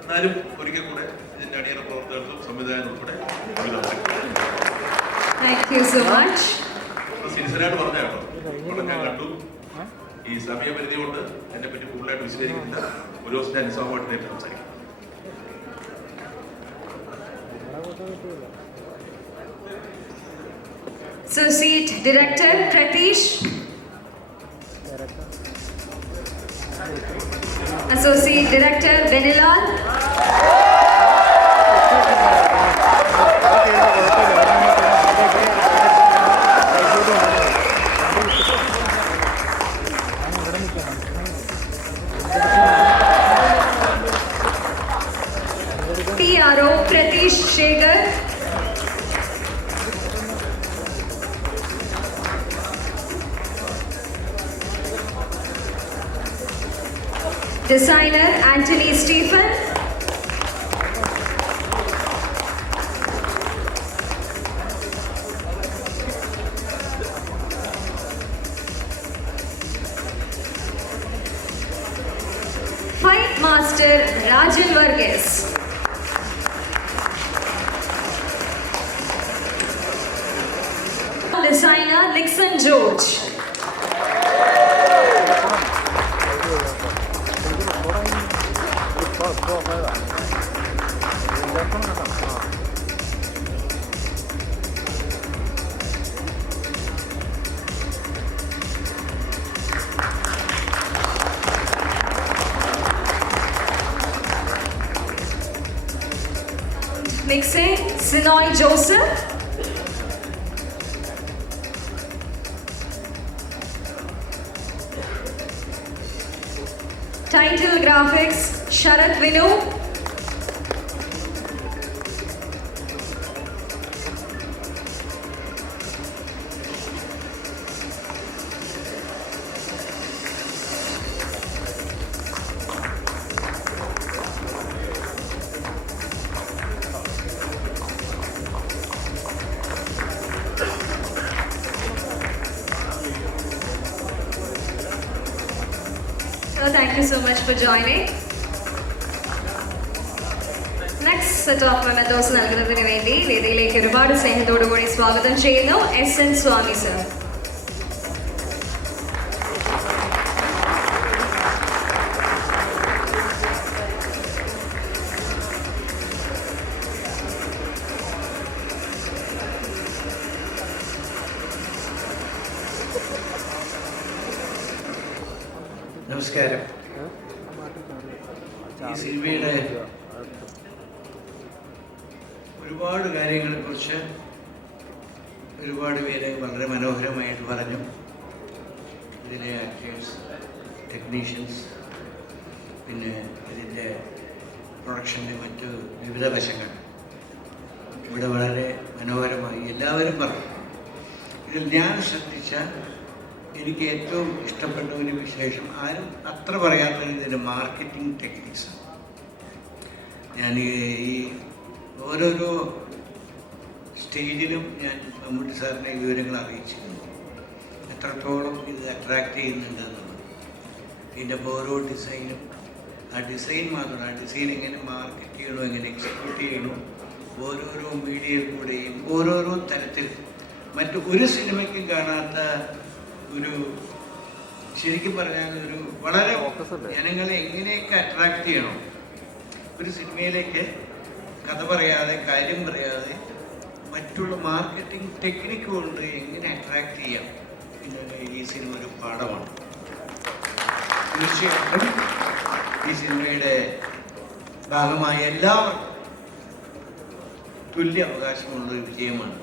എന്നാലും ഒരിക്കൽ കൂടെ ഇതിന്റെ അണിയറ പ്രവർത്തകർക്കും സംവിധാനം ഉൾപ്പെടെ സീരിയസായിട്ട് പറഞ്ഞ കേട്ടോ. ഞാൻ കണ്ടു. ഈ സമയപരിധി കൊണ്ട് എന്നെ പറ്റി കൂടുതലായിട്ട് വിശദീകരിക്കില്ല. ഒരു ദിവസം ഞാൻ നിസാമുമായിട്ട് നേരിട്ട് സംസാരിക്കും. Associate Director Pratish. Associate Director Benilal. PRO Pratish Shekhar, designer Anthony Stephen, fight master Rajan Varghese, designer Nixon George, mixing Sinoy Joseph, title graphics Sharat Vinu, thank you so much for joining. Next set of mementos നൽകുന്നതിന് വേണ്ടി വേദിയിലേക്ക് ഒരുപാട് സ്നേഹത്തോടുകൂടി സ്വാഗതം ചെയ്യുന്നു SN സ്വാമി sir. നമസ്കാരം. ഈ സിനിമയുടെ ഒരുപാട് കാര്യങ്ങളെക്കുറിച്ച് ഒരുപാട് പേര് വളരെ മനോഹരമായിട്ട് പറഞ്ഞു. ഇതിലെ ആക്ടേഴ്സ്, ടെക്നീഷ്യൻസ്, പിന്നെ ഇതിൻ്റെ പ്രൊഡക്ഷൻ്റെ മറ്റ് വിവിധ വശങ്ങൾ ഇവിടെ വളരെ മനോഹരമായി എല്ലാവരും പറഞ്ഞു. ഇതിൽ ഞാൻ ശ്രദ്ധിച്ച എനിക്ക് ഏറ്റവും ഇഷ്ടപ്പെട്ട ഒരു വിശേഷം ആരും അത്ര പറയാത്ത ഇതിൻ്റെ മാർക്കറ്റിംഗ് ടെക്നിക്സാണ്. ഞാൻ ഈ ഓരോരോ സ്റ്റേജിലും ഞാൻ മമ്മൂട്ടി സാറിനെ വിവരങ്ങൾ അറിയിച്ചിരുന്നു, എത്രത്തോളം ഇത് അട്രാക്റ്റ് ചെയ്യുന്നുണ്ട് എന്നുള്ളത്. ഇതിൻ്റെ ഓരോ ഡിസൈനും, ആ ഡിസൈൻ മാത്രമല്ല, ആ ഡിസൈൻ എങ്ങനെ മാർക്കറ്റ് ചെയ്യണോ, എങ്ങനെ എക്സിക്യൂട്ട് ചെയ്യണോ, ഓരോരോ മീഡിയയിൽ കൂടെയും ഓരോരോ തരത്തിൽ മറ്റു ഒരു സിനിമയ്ക്കും കാണാത്ത ഒരു, ശരിക്കും പറഞ്ഞാൽ ഒരു വളരെ ജനങ്ങളെ എങ്ങനെയൊക്കെ അട്രാക്റ്റ് ചെയ്യണം, ഒരു സിനിമയിലേക്ക് കഥ പറയാതെ, കാര്യം പറയാതെ മറ്റുള്ള മാർക്കറ്റിംഗ് ടെക്നിക്ക് കൊണ്ട് എങ്ങനെ അട്രാക്റ്റ് ചെയ്യാം എന്നുള്ള ഈ സിനിമ ഒരു പാഠമാണ്. തീർച്ചയായിട്ടും ഈ സിനിമയുടെ ഭാഗമായ എല്ലാവർക്കും തുല്യ അവകാശമുള്ളൊരു വിജയമാണ്.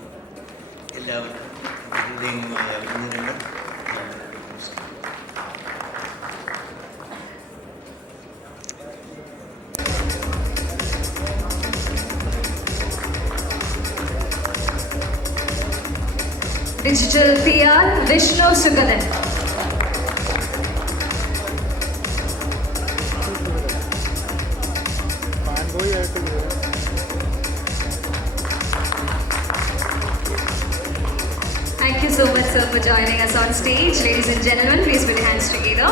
എല്ലാവർക്കും ഹൃദയമായ അഭിനന്ദനങ്ങൾ. Digital PR Vishnu Sugadan, thank you so much sir for joining us on stage. Ladies and gentlemen, please put your hands together.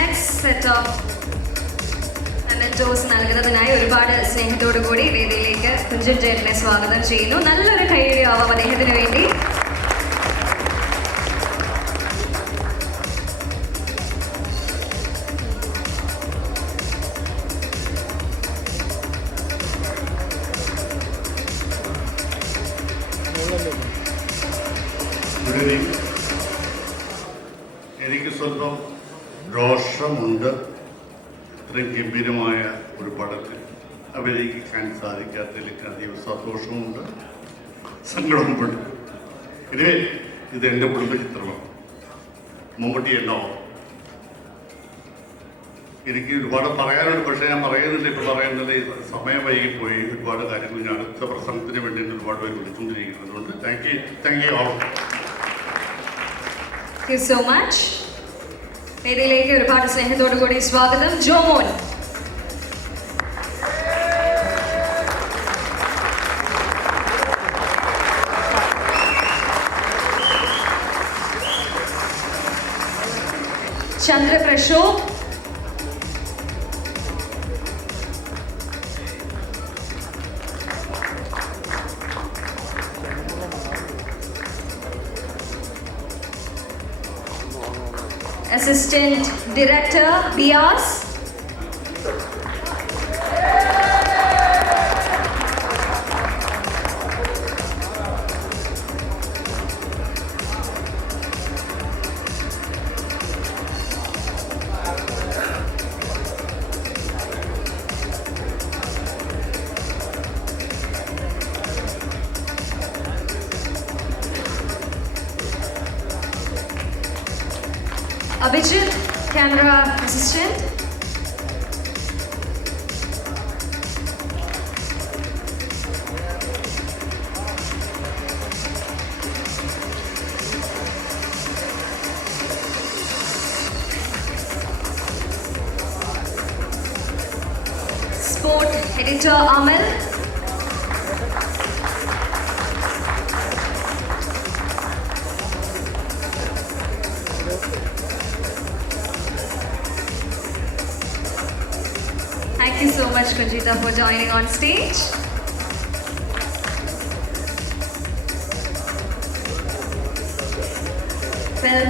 Next set of mementos നൽകുന്നതിനായി ഒരുപാട് സ്നേഹത്തോടുകൂടി വേദിയിലേക്ക് കുഞ്ചൻ ചേട്ടനെ സ്വാഗതം ചെയ്യുന്നു. നല്ലൊരു കൈയ്യടി ആവാം അദ്ദേഹത്തിന് വേണ്ടി. എനിക്ക് സ്വന്തം രോഷമുണ്ട് ഇത്രയും ഗംഭീരമായ ഒരു പടത്തിൽ അഭിനയിക്കാൻ സാധിക്കാത്തതിൽ അതീവ സന്തോഷമുണ്ട്, സങ്കടമുണ്ട്. ഇത് എൻ്റെ കുടുംബ ചിത്രമാണ്. മമ്മൂട്ടി എന്നോ എനിക്ക് ഒരുപാട് പറയാനുണ്ട്, പക്ഷേ ഞാൻ പറയുന്നില്ല. ഇപ്പോൾ പറയുന്നത് സമയം വൈകിപ്പോയി. ഒരുപാട് കാര്യങ്ങൾ ഞാൻ അടുത്ത പ്രസംഗത്തിന് വേണ്ടിയിട്ട് ഒരുപാട് പേര് വിളിച്ചുകൊണ്ടിരിക്കുന്നതുകൊണ്ട് thank you all. Thank you so much. വേദിയിലേക്ക് ഒരുപാട് സ്നേഹത്തോടു കൂടി സ്വാഗതം Jomon. ചന്ദ്രപ്രശോഭ്. Assistant Director Bias. Abhijit, Camera Assistant. Sport Editor Amal. Thank you so much, Kunjita, for joining on stage. Well,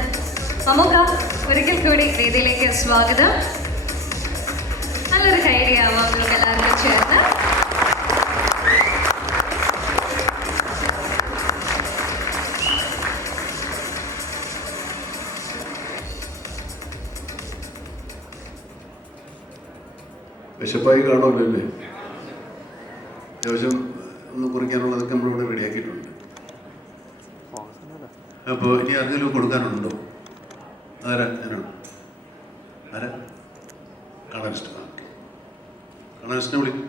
Mamuka, ഒരിക്കൽ കൂടി വേദിയിലേക്ക് സ്വാഗതം. നല്ലൊരു കൈഡിയാവാം നിങ്ങൾക്ക് എല്ലാവർക്കും ചേർന്ന്. വിശപ്പായി കാണുമല്ലോ അല്ലേ? അത്യാവശ്യം ഒന്ന് കുറിക്കാനുള്ളതൊക്കെ നമ്മളിവിടെ റെഡിയാക്കിയിട്ടുണ്ട്. അപ്പോൾ ഇനി ആർക്കെങ്കിലും കൊടുക്കാനുണ്ടോ? ആരാ? ഞാനാണ്. ആരാ? കളറിസ്റ്റ്. കളറിസ്റ്റിനെ വിളിക്കും.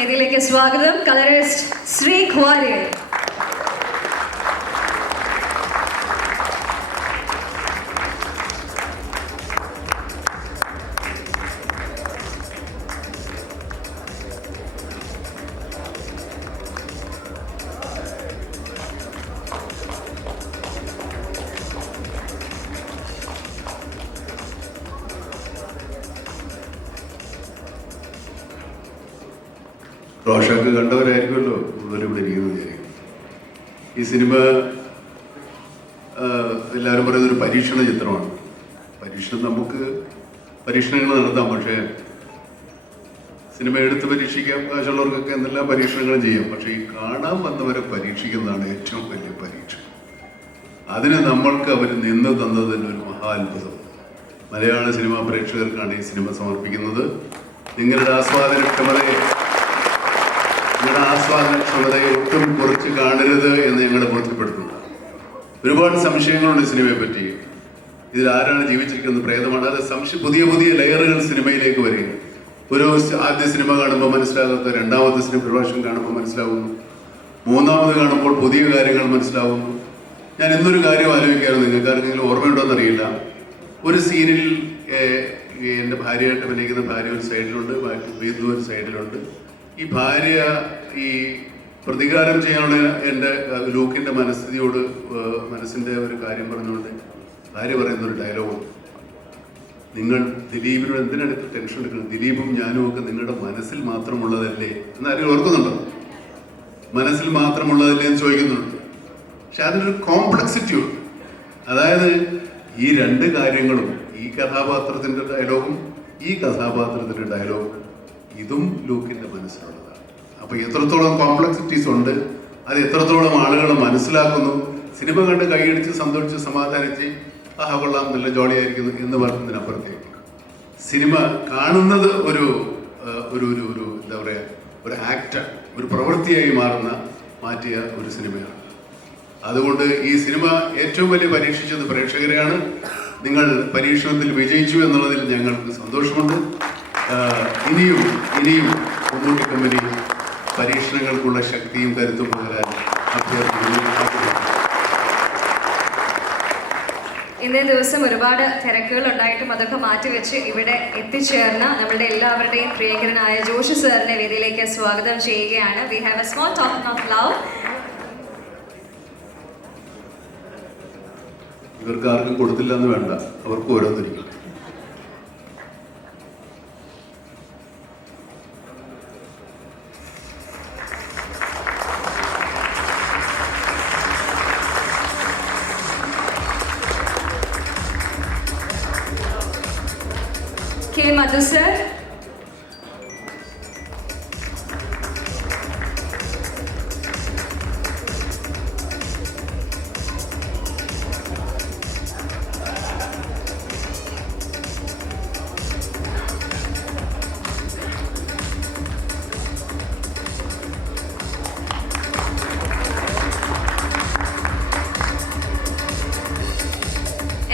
വേദിയിലേക്ക് സ്വാഗതം കളറിസ്റ്റ് ശ്രീ ഖ്വാരിയർ. റോഷാക്ക് കണ്ടവരായിരിക്കുമല്ലോ കൂടുതൽ ഇവിടെ ഇരിക്കുന്നത് വിചാരിക്കും. ഈ സിനിമ എല്ലാവരും പറയുന്നൊരു പരീക്ഷണ ചിത്രമാണ്. പരീക്ഷണം നമുക്ക് പരീക്ഷണങ്ങൾ നടത്താം, പക്ഷേ സിനിമ എടുത്ത് പരീക്ഷിക്കാം, കാശുള്ളവർക്കൊക്കെ എന്തെല്ലാം പരീക്ഷണങ്ങളും ചെയ്യാം. പക്ഷേ ഈ കാണാൻ വന്നവരെ പരീക്ഷിക്കുന്നതാണ് ഏറ്റവും വലിയ പരീക്ഷണം. അതിന് നമ്മൾക്ക് അവർ നിന്ന് തന്നതിന് ഒരു മഹാത്ഭുതം. മലയാള സിനിമാ പ്രേക്ഷകർക്കാണ് ഈ സിനിമ സമർപ്പിക്കുന്നത്. നിങ്ങളുടെ ആസ്വാദനക്ഷമതയെ ഒട്ടും കുറച്ച് കാണരുത് എന്ന് ഞങ്ങൾ ബോധ്യപ്പെടുത്തുന്നു. ഒരുപാട് സംശയങ്ങളുണ്ട് സിനിമയെ പറ്റി. ഇതിൽ ആരാണ് ജീവിച്ചിരിക്കുന്നത്? പ്രേതമാണ്. അത് പുതിയ പുതിയ ലെയറുകൾ സിനിമയിലേക്ക് വരിക. ഒരു ആദ്യ സിനിമ കാണുമ്പോൾ മനസ്സിലാകാത്ത രണ്ടാമത്തെ സിനിമ പ്രാവശ്യം കാണുമ്പോൾ മനസ്സിലാവുന്നു, മൂന്നാമത് കാണുമ്പോൾ പുതിയ കാര്യങ്ങൾ മനസ്സിലാവുന്നു. ഞാൻ ഇന്നൊരു കാര്യം ആലോചിക്കാറുണ്ട്, നിങ്ങൾക്ക് ആർക്കെങ്കിലും ഓർമ്മയുണ്ടോയെന്ന് അറിയില്ല. ഒരു സീനിൽ എൻ്റെ ഭാര്യയായിട്ട് അഭിനയിക്കുന്ന ഭാര്യ ഒരു സൈഡിലുണ്ട്, വീണ്ടും ഒരു സൈഡിലുണ്ട്. ഈ ഭാര്യ ഈ പ്രതികാരം ചെയ്യാനുള്ള എൻ്റെ ലൂക്കിൻ്റെ മനസ്സിൻ്റെ ഒരു കാര്യം പറഞ്ഞുകൊണ്ട് ഭാര്യ പറയുന്നൊരു ഡയലോഗുണ്ട്. നിങ്ങൾ ദിലീപിനോട് എന്തിനാണ് ടെൻഷൻ എടുക്കുന്നത്? ദിലീപും ഞാനും ഒക്കെ നിങ്ങളുടെ മനസ്സിൽ മാത്രമുള്ളതല്ലേ എന്നാരും ഓർക്കുന്നുണ്ടോ? മനസ്സിൽ മാത്രമുള്ളതല്ലേ എന്ന് ചോദിക്കുന്നുണ്ട്. പക്ഷെ അതിനൊരു കോംപ്ലക്സിറ്റി ഉണ്ട്. അതായത് ഈ രണ്ട് കാര്യങ്ങളും, ഈ കഥാപാത്രത്തിൻ്റെ ഡയലോഗും ഈ കഥാപാത്രത്തിൻ്റെ ഡയലോഗും, ഇതും ലൂക്കിൻ്റെ മനസ്സിലുള്ളതാണ്. അപ്പോൾ എത്രത്തോളം കോംപ്ലക്സിറ്റീസ് ഉണ്ട്, അത് എത്രത്തോളം ആളുകൾ മനസ്സിലാക്കുന്നു. സിനിമ കണ്ട് കൈയടിച്ച് സന്തോഷിച്ച് സമാധാനിച്ച് ആഹ കൊള്ളാം നല്ല ജോളിയായിരിക്കുന്നു എന്ന് പറയുന്നതിനപ്പുറത്തേക്ക് സിനിമ കാണുന്നത് ഒരു ഒരു ഒരു ഒരു എന്താ പറയുക, ഒരു ആക്ട്, ഒരു പ്രവൃത്തിയായി മാറ്റിയ ഒരു സിനിമയാണ്. അതുകൊണ്ട് ഈ സിനിമ ഏറ്റവും വലിയ പരീക്ഷിച്ചത് പ്രേക്ഷകരെയാണ്. നിങ്ങൾ പരീക്ഷണത്തിൽ വിജയിച്ചു എന്നുള്ളതിൽ ഞങ്ങൾക്ക് സന്തോഷമുണ്ട്. ഇനിയും മമ്മൂട്ടി കമ്പനി പരീക്ഷണങ്ങൾക്കുള്ള ശക്തിയും കരുത്തും പകരാൻ അഭ്യർത്ഥിക്കുന്നു. ഇന്നേ ദിവസം ഒരുപാട് തിരക്കുകൾ ഉണ്ടായിട്ടും അതൊക്കെ മാറ്റിവെച്ച് ഇവിടെ എത്തിച്ചേർന്ന നമ്മളുടെ എല്ലാവരുടെയും പ്രിയങ്കരനായ ജോഷി സാറിനെ വേദിയിലേക്ക് സ്വാഗതം ചെയ്യുകയാണ്. We have A small token of love. ഇവർക്ക് ആർക്കും കൊടുത്തില്ല എന്ന് വേണ്ട, അവർക്ക് ഓരോന്നിരിക്കും. K. Madhu sir.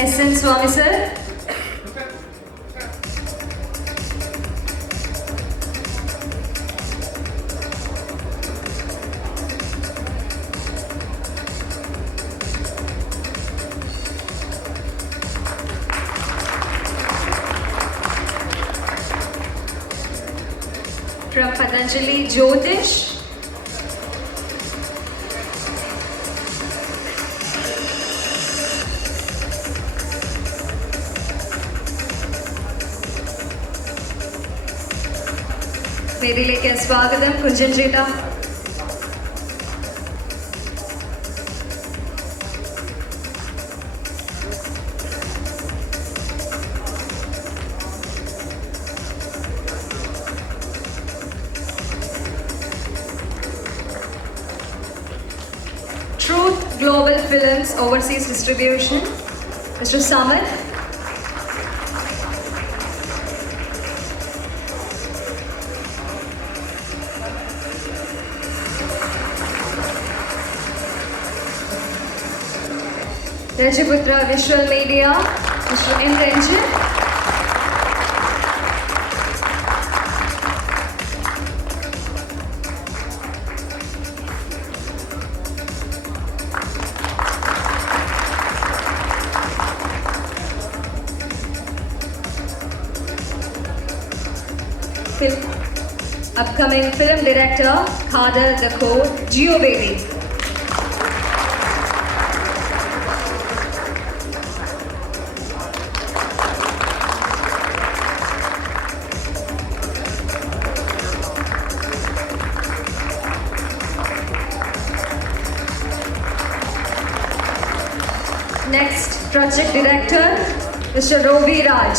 S. N. Swami sir. From Patanjali, Jyotish. വേദിയിലേക്ക് സ്വാഗതം കുഞ്ചൻ ചേട്ടാ. Truth Global Films Overseas Distribution, Mr. Samarth. Rajaputra Visual Media, Mr. M. Ranjan. Upcoming film director Khader Dakor, Geo Baby. Next, project director, Mr. Robi Raj.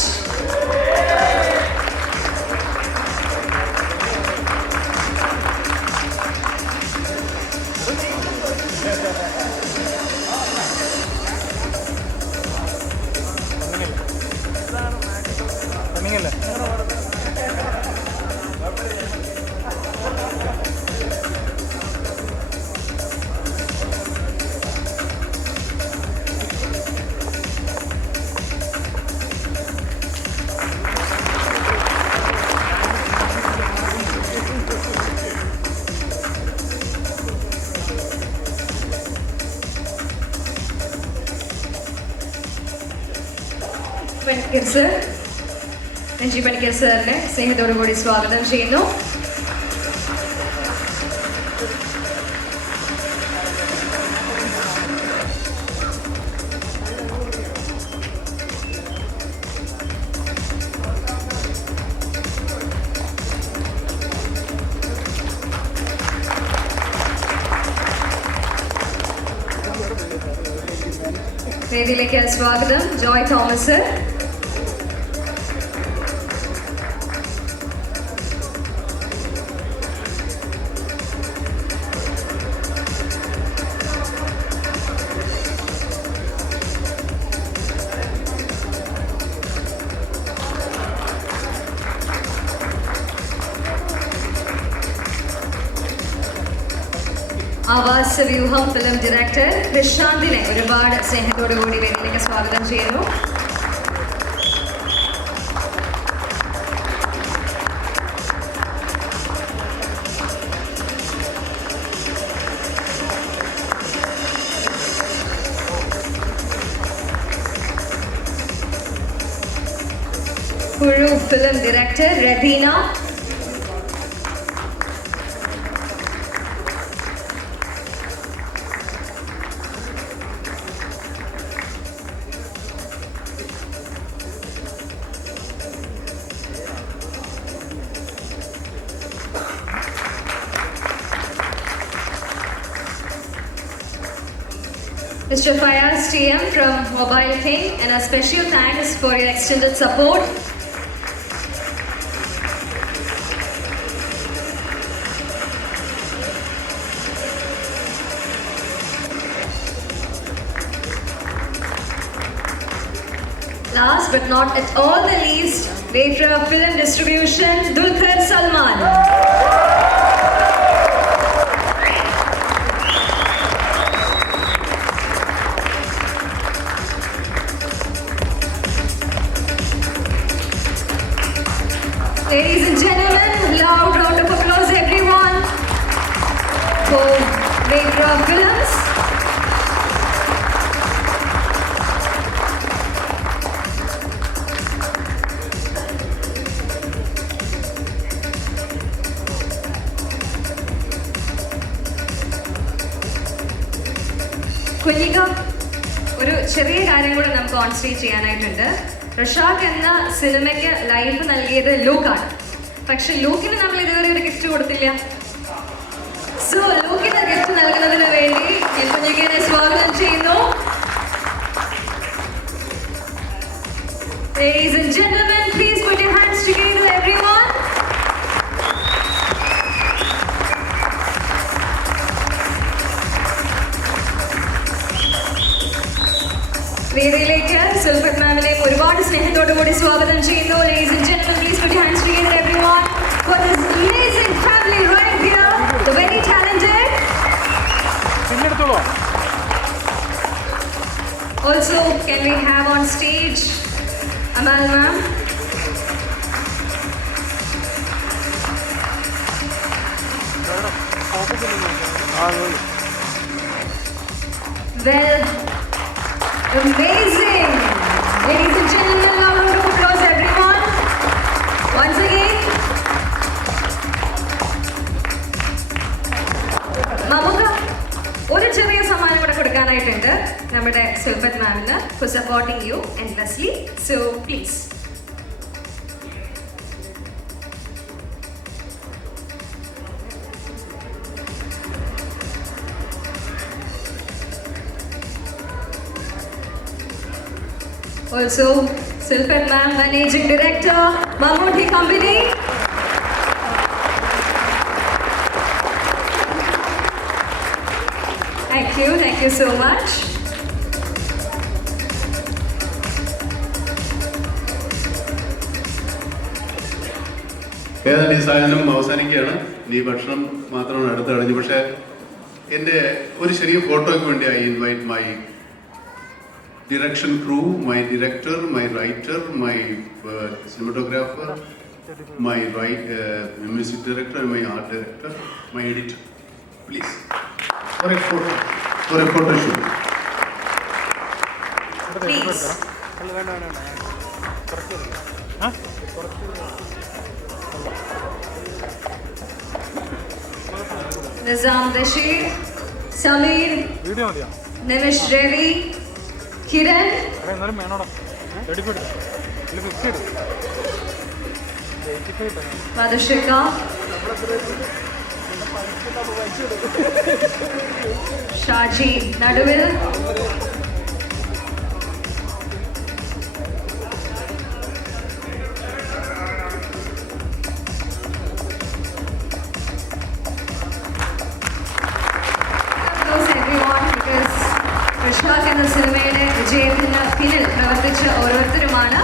Panicker sir, Renji Panicker സാറിനെ സ്നേഹത്തോടുകൂടി സ്വാഗതം ചെയ്യുന്നു. വേദിയിലേക്ക് സ്വാഗതം Joy Thomas sir. Aavasavyuham film director പ്രശാന്തിനെ ഒരുപാട് സ്നേഹത്തോടുകൂടി വേദിയിലേക്ക് സ്വാഗതം ചെയ്യുന്നു. film director Radhina. Mr. Fayaz TM from Mobile King, and a special thanks for your extended support. Last but not at all the least, Wayfarer Film Distribution, Dulquer Salman. Ladies and gentlemen, loud round of applause everyone for Wayfarer Films. Kunjikka, ഒരു ചെറിയ കാര്യം കൂടെ നമുക്ക് on stage ചെയ്യാനായിട്ടുണ്ട്. Rishq എന്ന സിനിമയ്ക്ക് life നൽകിയത് ലൂക്കാണ്. പക്ഷെ ലൂക്കിന് നമ്മൾ ഇതുവരെ ഒരു ഗിഫ്റ്റ് കൊടുത്തില്ല. സോ ലൂക്കിന് ഗിഫ്റ്റ് നൽകുന്നതിന് വേണ്ടി ഞാൻ കുഞ്ഞിക്കനെ സ്വാഗതം ചെയ്യുന്നു. Ladies and gentlemen, please put your hands together, everyone. വേദിയിലേക്ക് സുൽഫത്ത് മാമിനെയും ഒരുപാട് സ്നേഹത്തോടു കൂടി സ്വാഗതം ചെയ്യുന്നു. Ladies and gentlemen, please put your hands together, everyone, for this amazing family right here, the very talented. Also, can we have on stage Amal ma'am? Well, amazing! Ladies and gentlemen, now round of applause everyone. Once again. നമുക്ക് ഒരു ചെറിയ സമ്മാനം കൂടെ കൊടുക്കാനായിട്ടുണ്ട് നമ്മുടെ സുൽഫത്ത് മാമിന് for supporting you endlessly. So please. Also, Silfat Ma'am, Managing Director, Mammootty Company. Thank you so much. ഏതായാലും ഈ സാധനം അവസാനിക്കുകയാണ്. ഇനി ഭക്ഷണം മാത്രമാണ് അടുത്ത് കഴിഞ്ഞു. പക്ഷേ എൻ്റെ ഒരു ചെറിയ ഫോട്ടോയ്ക്ക് വേണ്ടി I invite my direction crew, my director, my writer, my cinematographer, my music director, my art director, my editor. Please, for a photo shoot. Please. Nizam Bashir, Samir, Nimish Ravi, Kiran, Madhushika, Shaji Naduvil, Rishq എന്ന സിനിമയുടെ വിജയത്തിന് പിന്നിൽ പ്രവർത്തിച്ച ഓരോരുത്തരുമാണ്.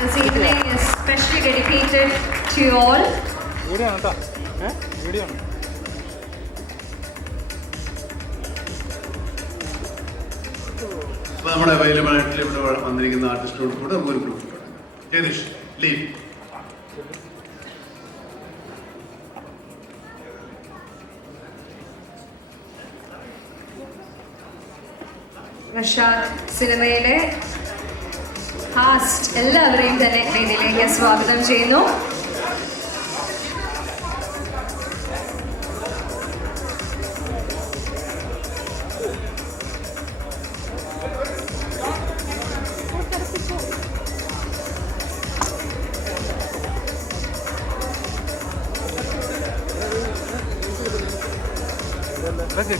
This evening is specially dedicated to you all. അപ്പോൾ നമ്മുടെ available ആയിട്ട് ഇവിടെ വന്നിരിക്കുന്ന ആർട്ടിസ്റ്റോട് കൂടെ നമുക്കൊരു ഗ്രൂപ്പ് ജഗദീഷ് ലീവ്. റഷാദ് സിനിമയിലെ കാസ്റ്റ് എല്ലാവരെയും തന്നെ വേദിയിലേക്ക് സ്വാഗതം ചെയ്യുന്നു.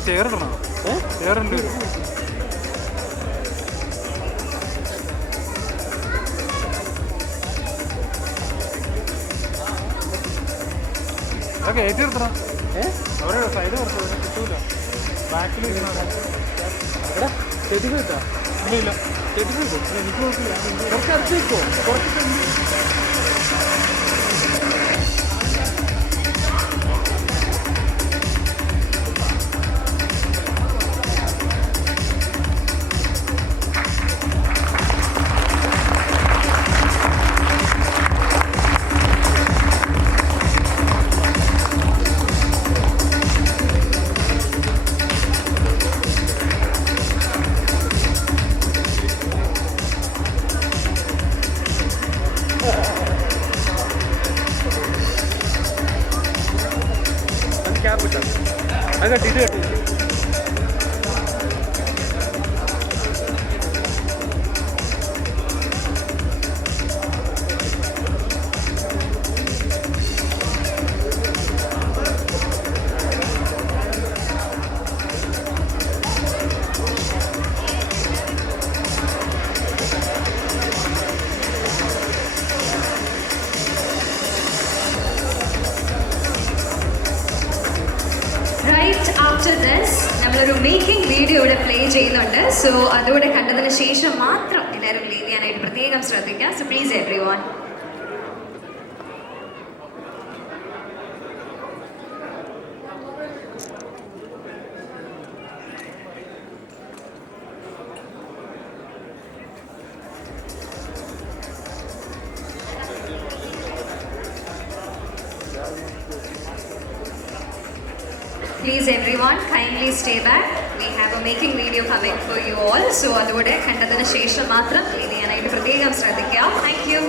ചേർക്കണം ചേറണ്ട് അതൊക്കെ ഏറ്റു നിർത്തണം. അവരുടെ സൈഡ് നിർത്തും കിട്ടൂല. ബാക്കിൽ ചെടി കിട്ടാ ഇല്ല ചെടി കിട്ടും. എനിക്ക് നോക്കില്ല കുറച്ച് അടുത്തേക്കോ കുറച്ച് അത് കട്ടിട്ട് കട്ടി ആഫ്റ്റർ ദിസ് നമ്മളൊരു മേക്കിംഗ് വീഡിയോ ഇവിടെ പ്ലേ ചെയ്യുന്നുണ്ട്. സോ അതുകൂടെ കണ്ടതിന് ശേഷം മാത്രം എല്ലാവരും ലീവ് ചെയ്യാനായിട്ട് പ്രത്യേകം ശ്രദ്ധിക്കാം. So please every one. Please everyone, kindly stay back. We have a making video coming for you all. So അതുകൂടെ കണ്ടതിന് ശേഷം മാത്രം ലീവ് ചെയ്യാനായിട്ട് പ്രത്യേകം ശ്രദ്ധിക്കാം. Thank you.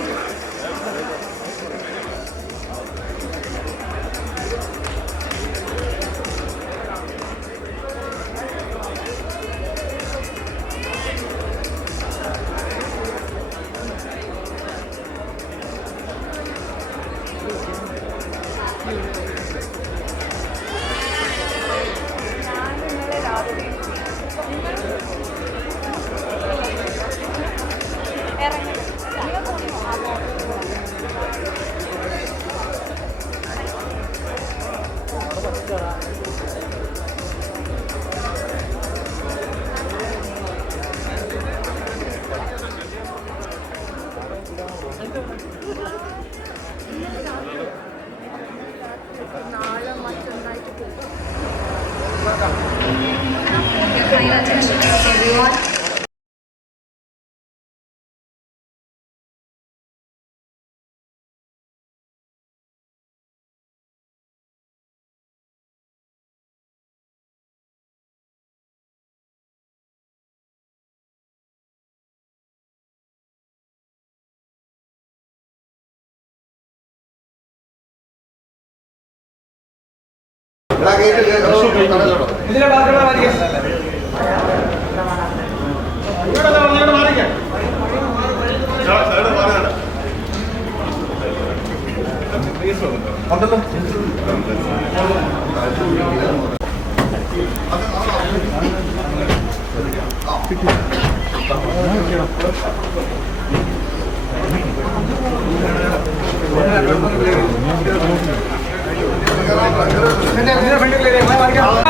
Your kind attention, everyone. ഇതിലെ ബാക്കിയുള്ള ഫ്രണ്ടിൽ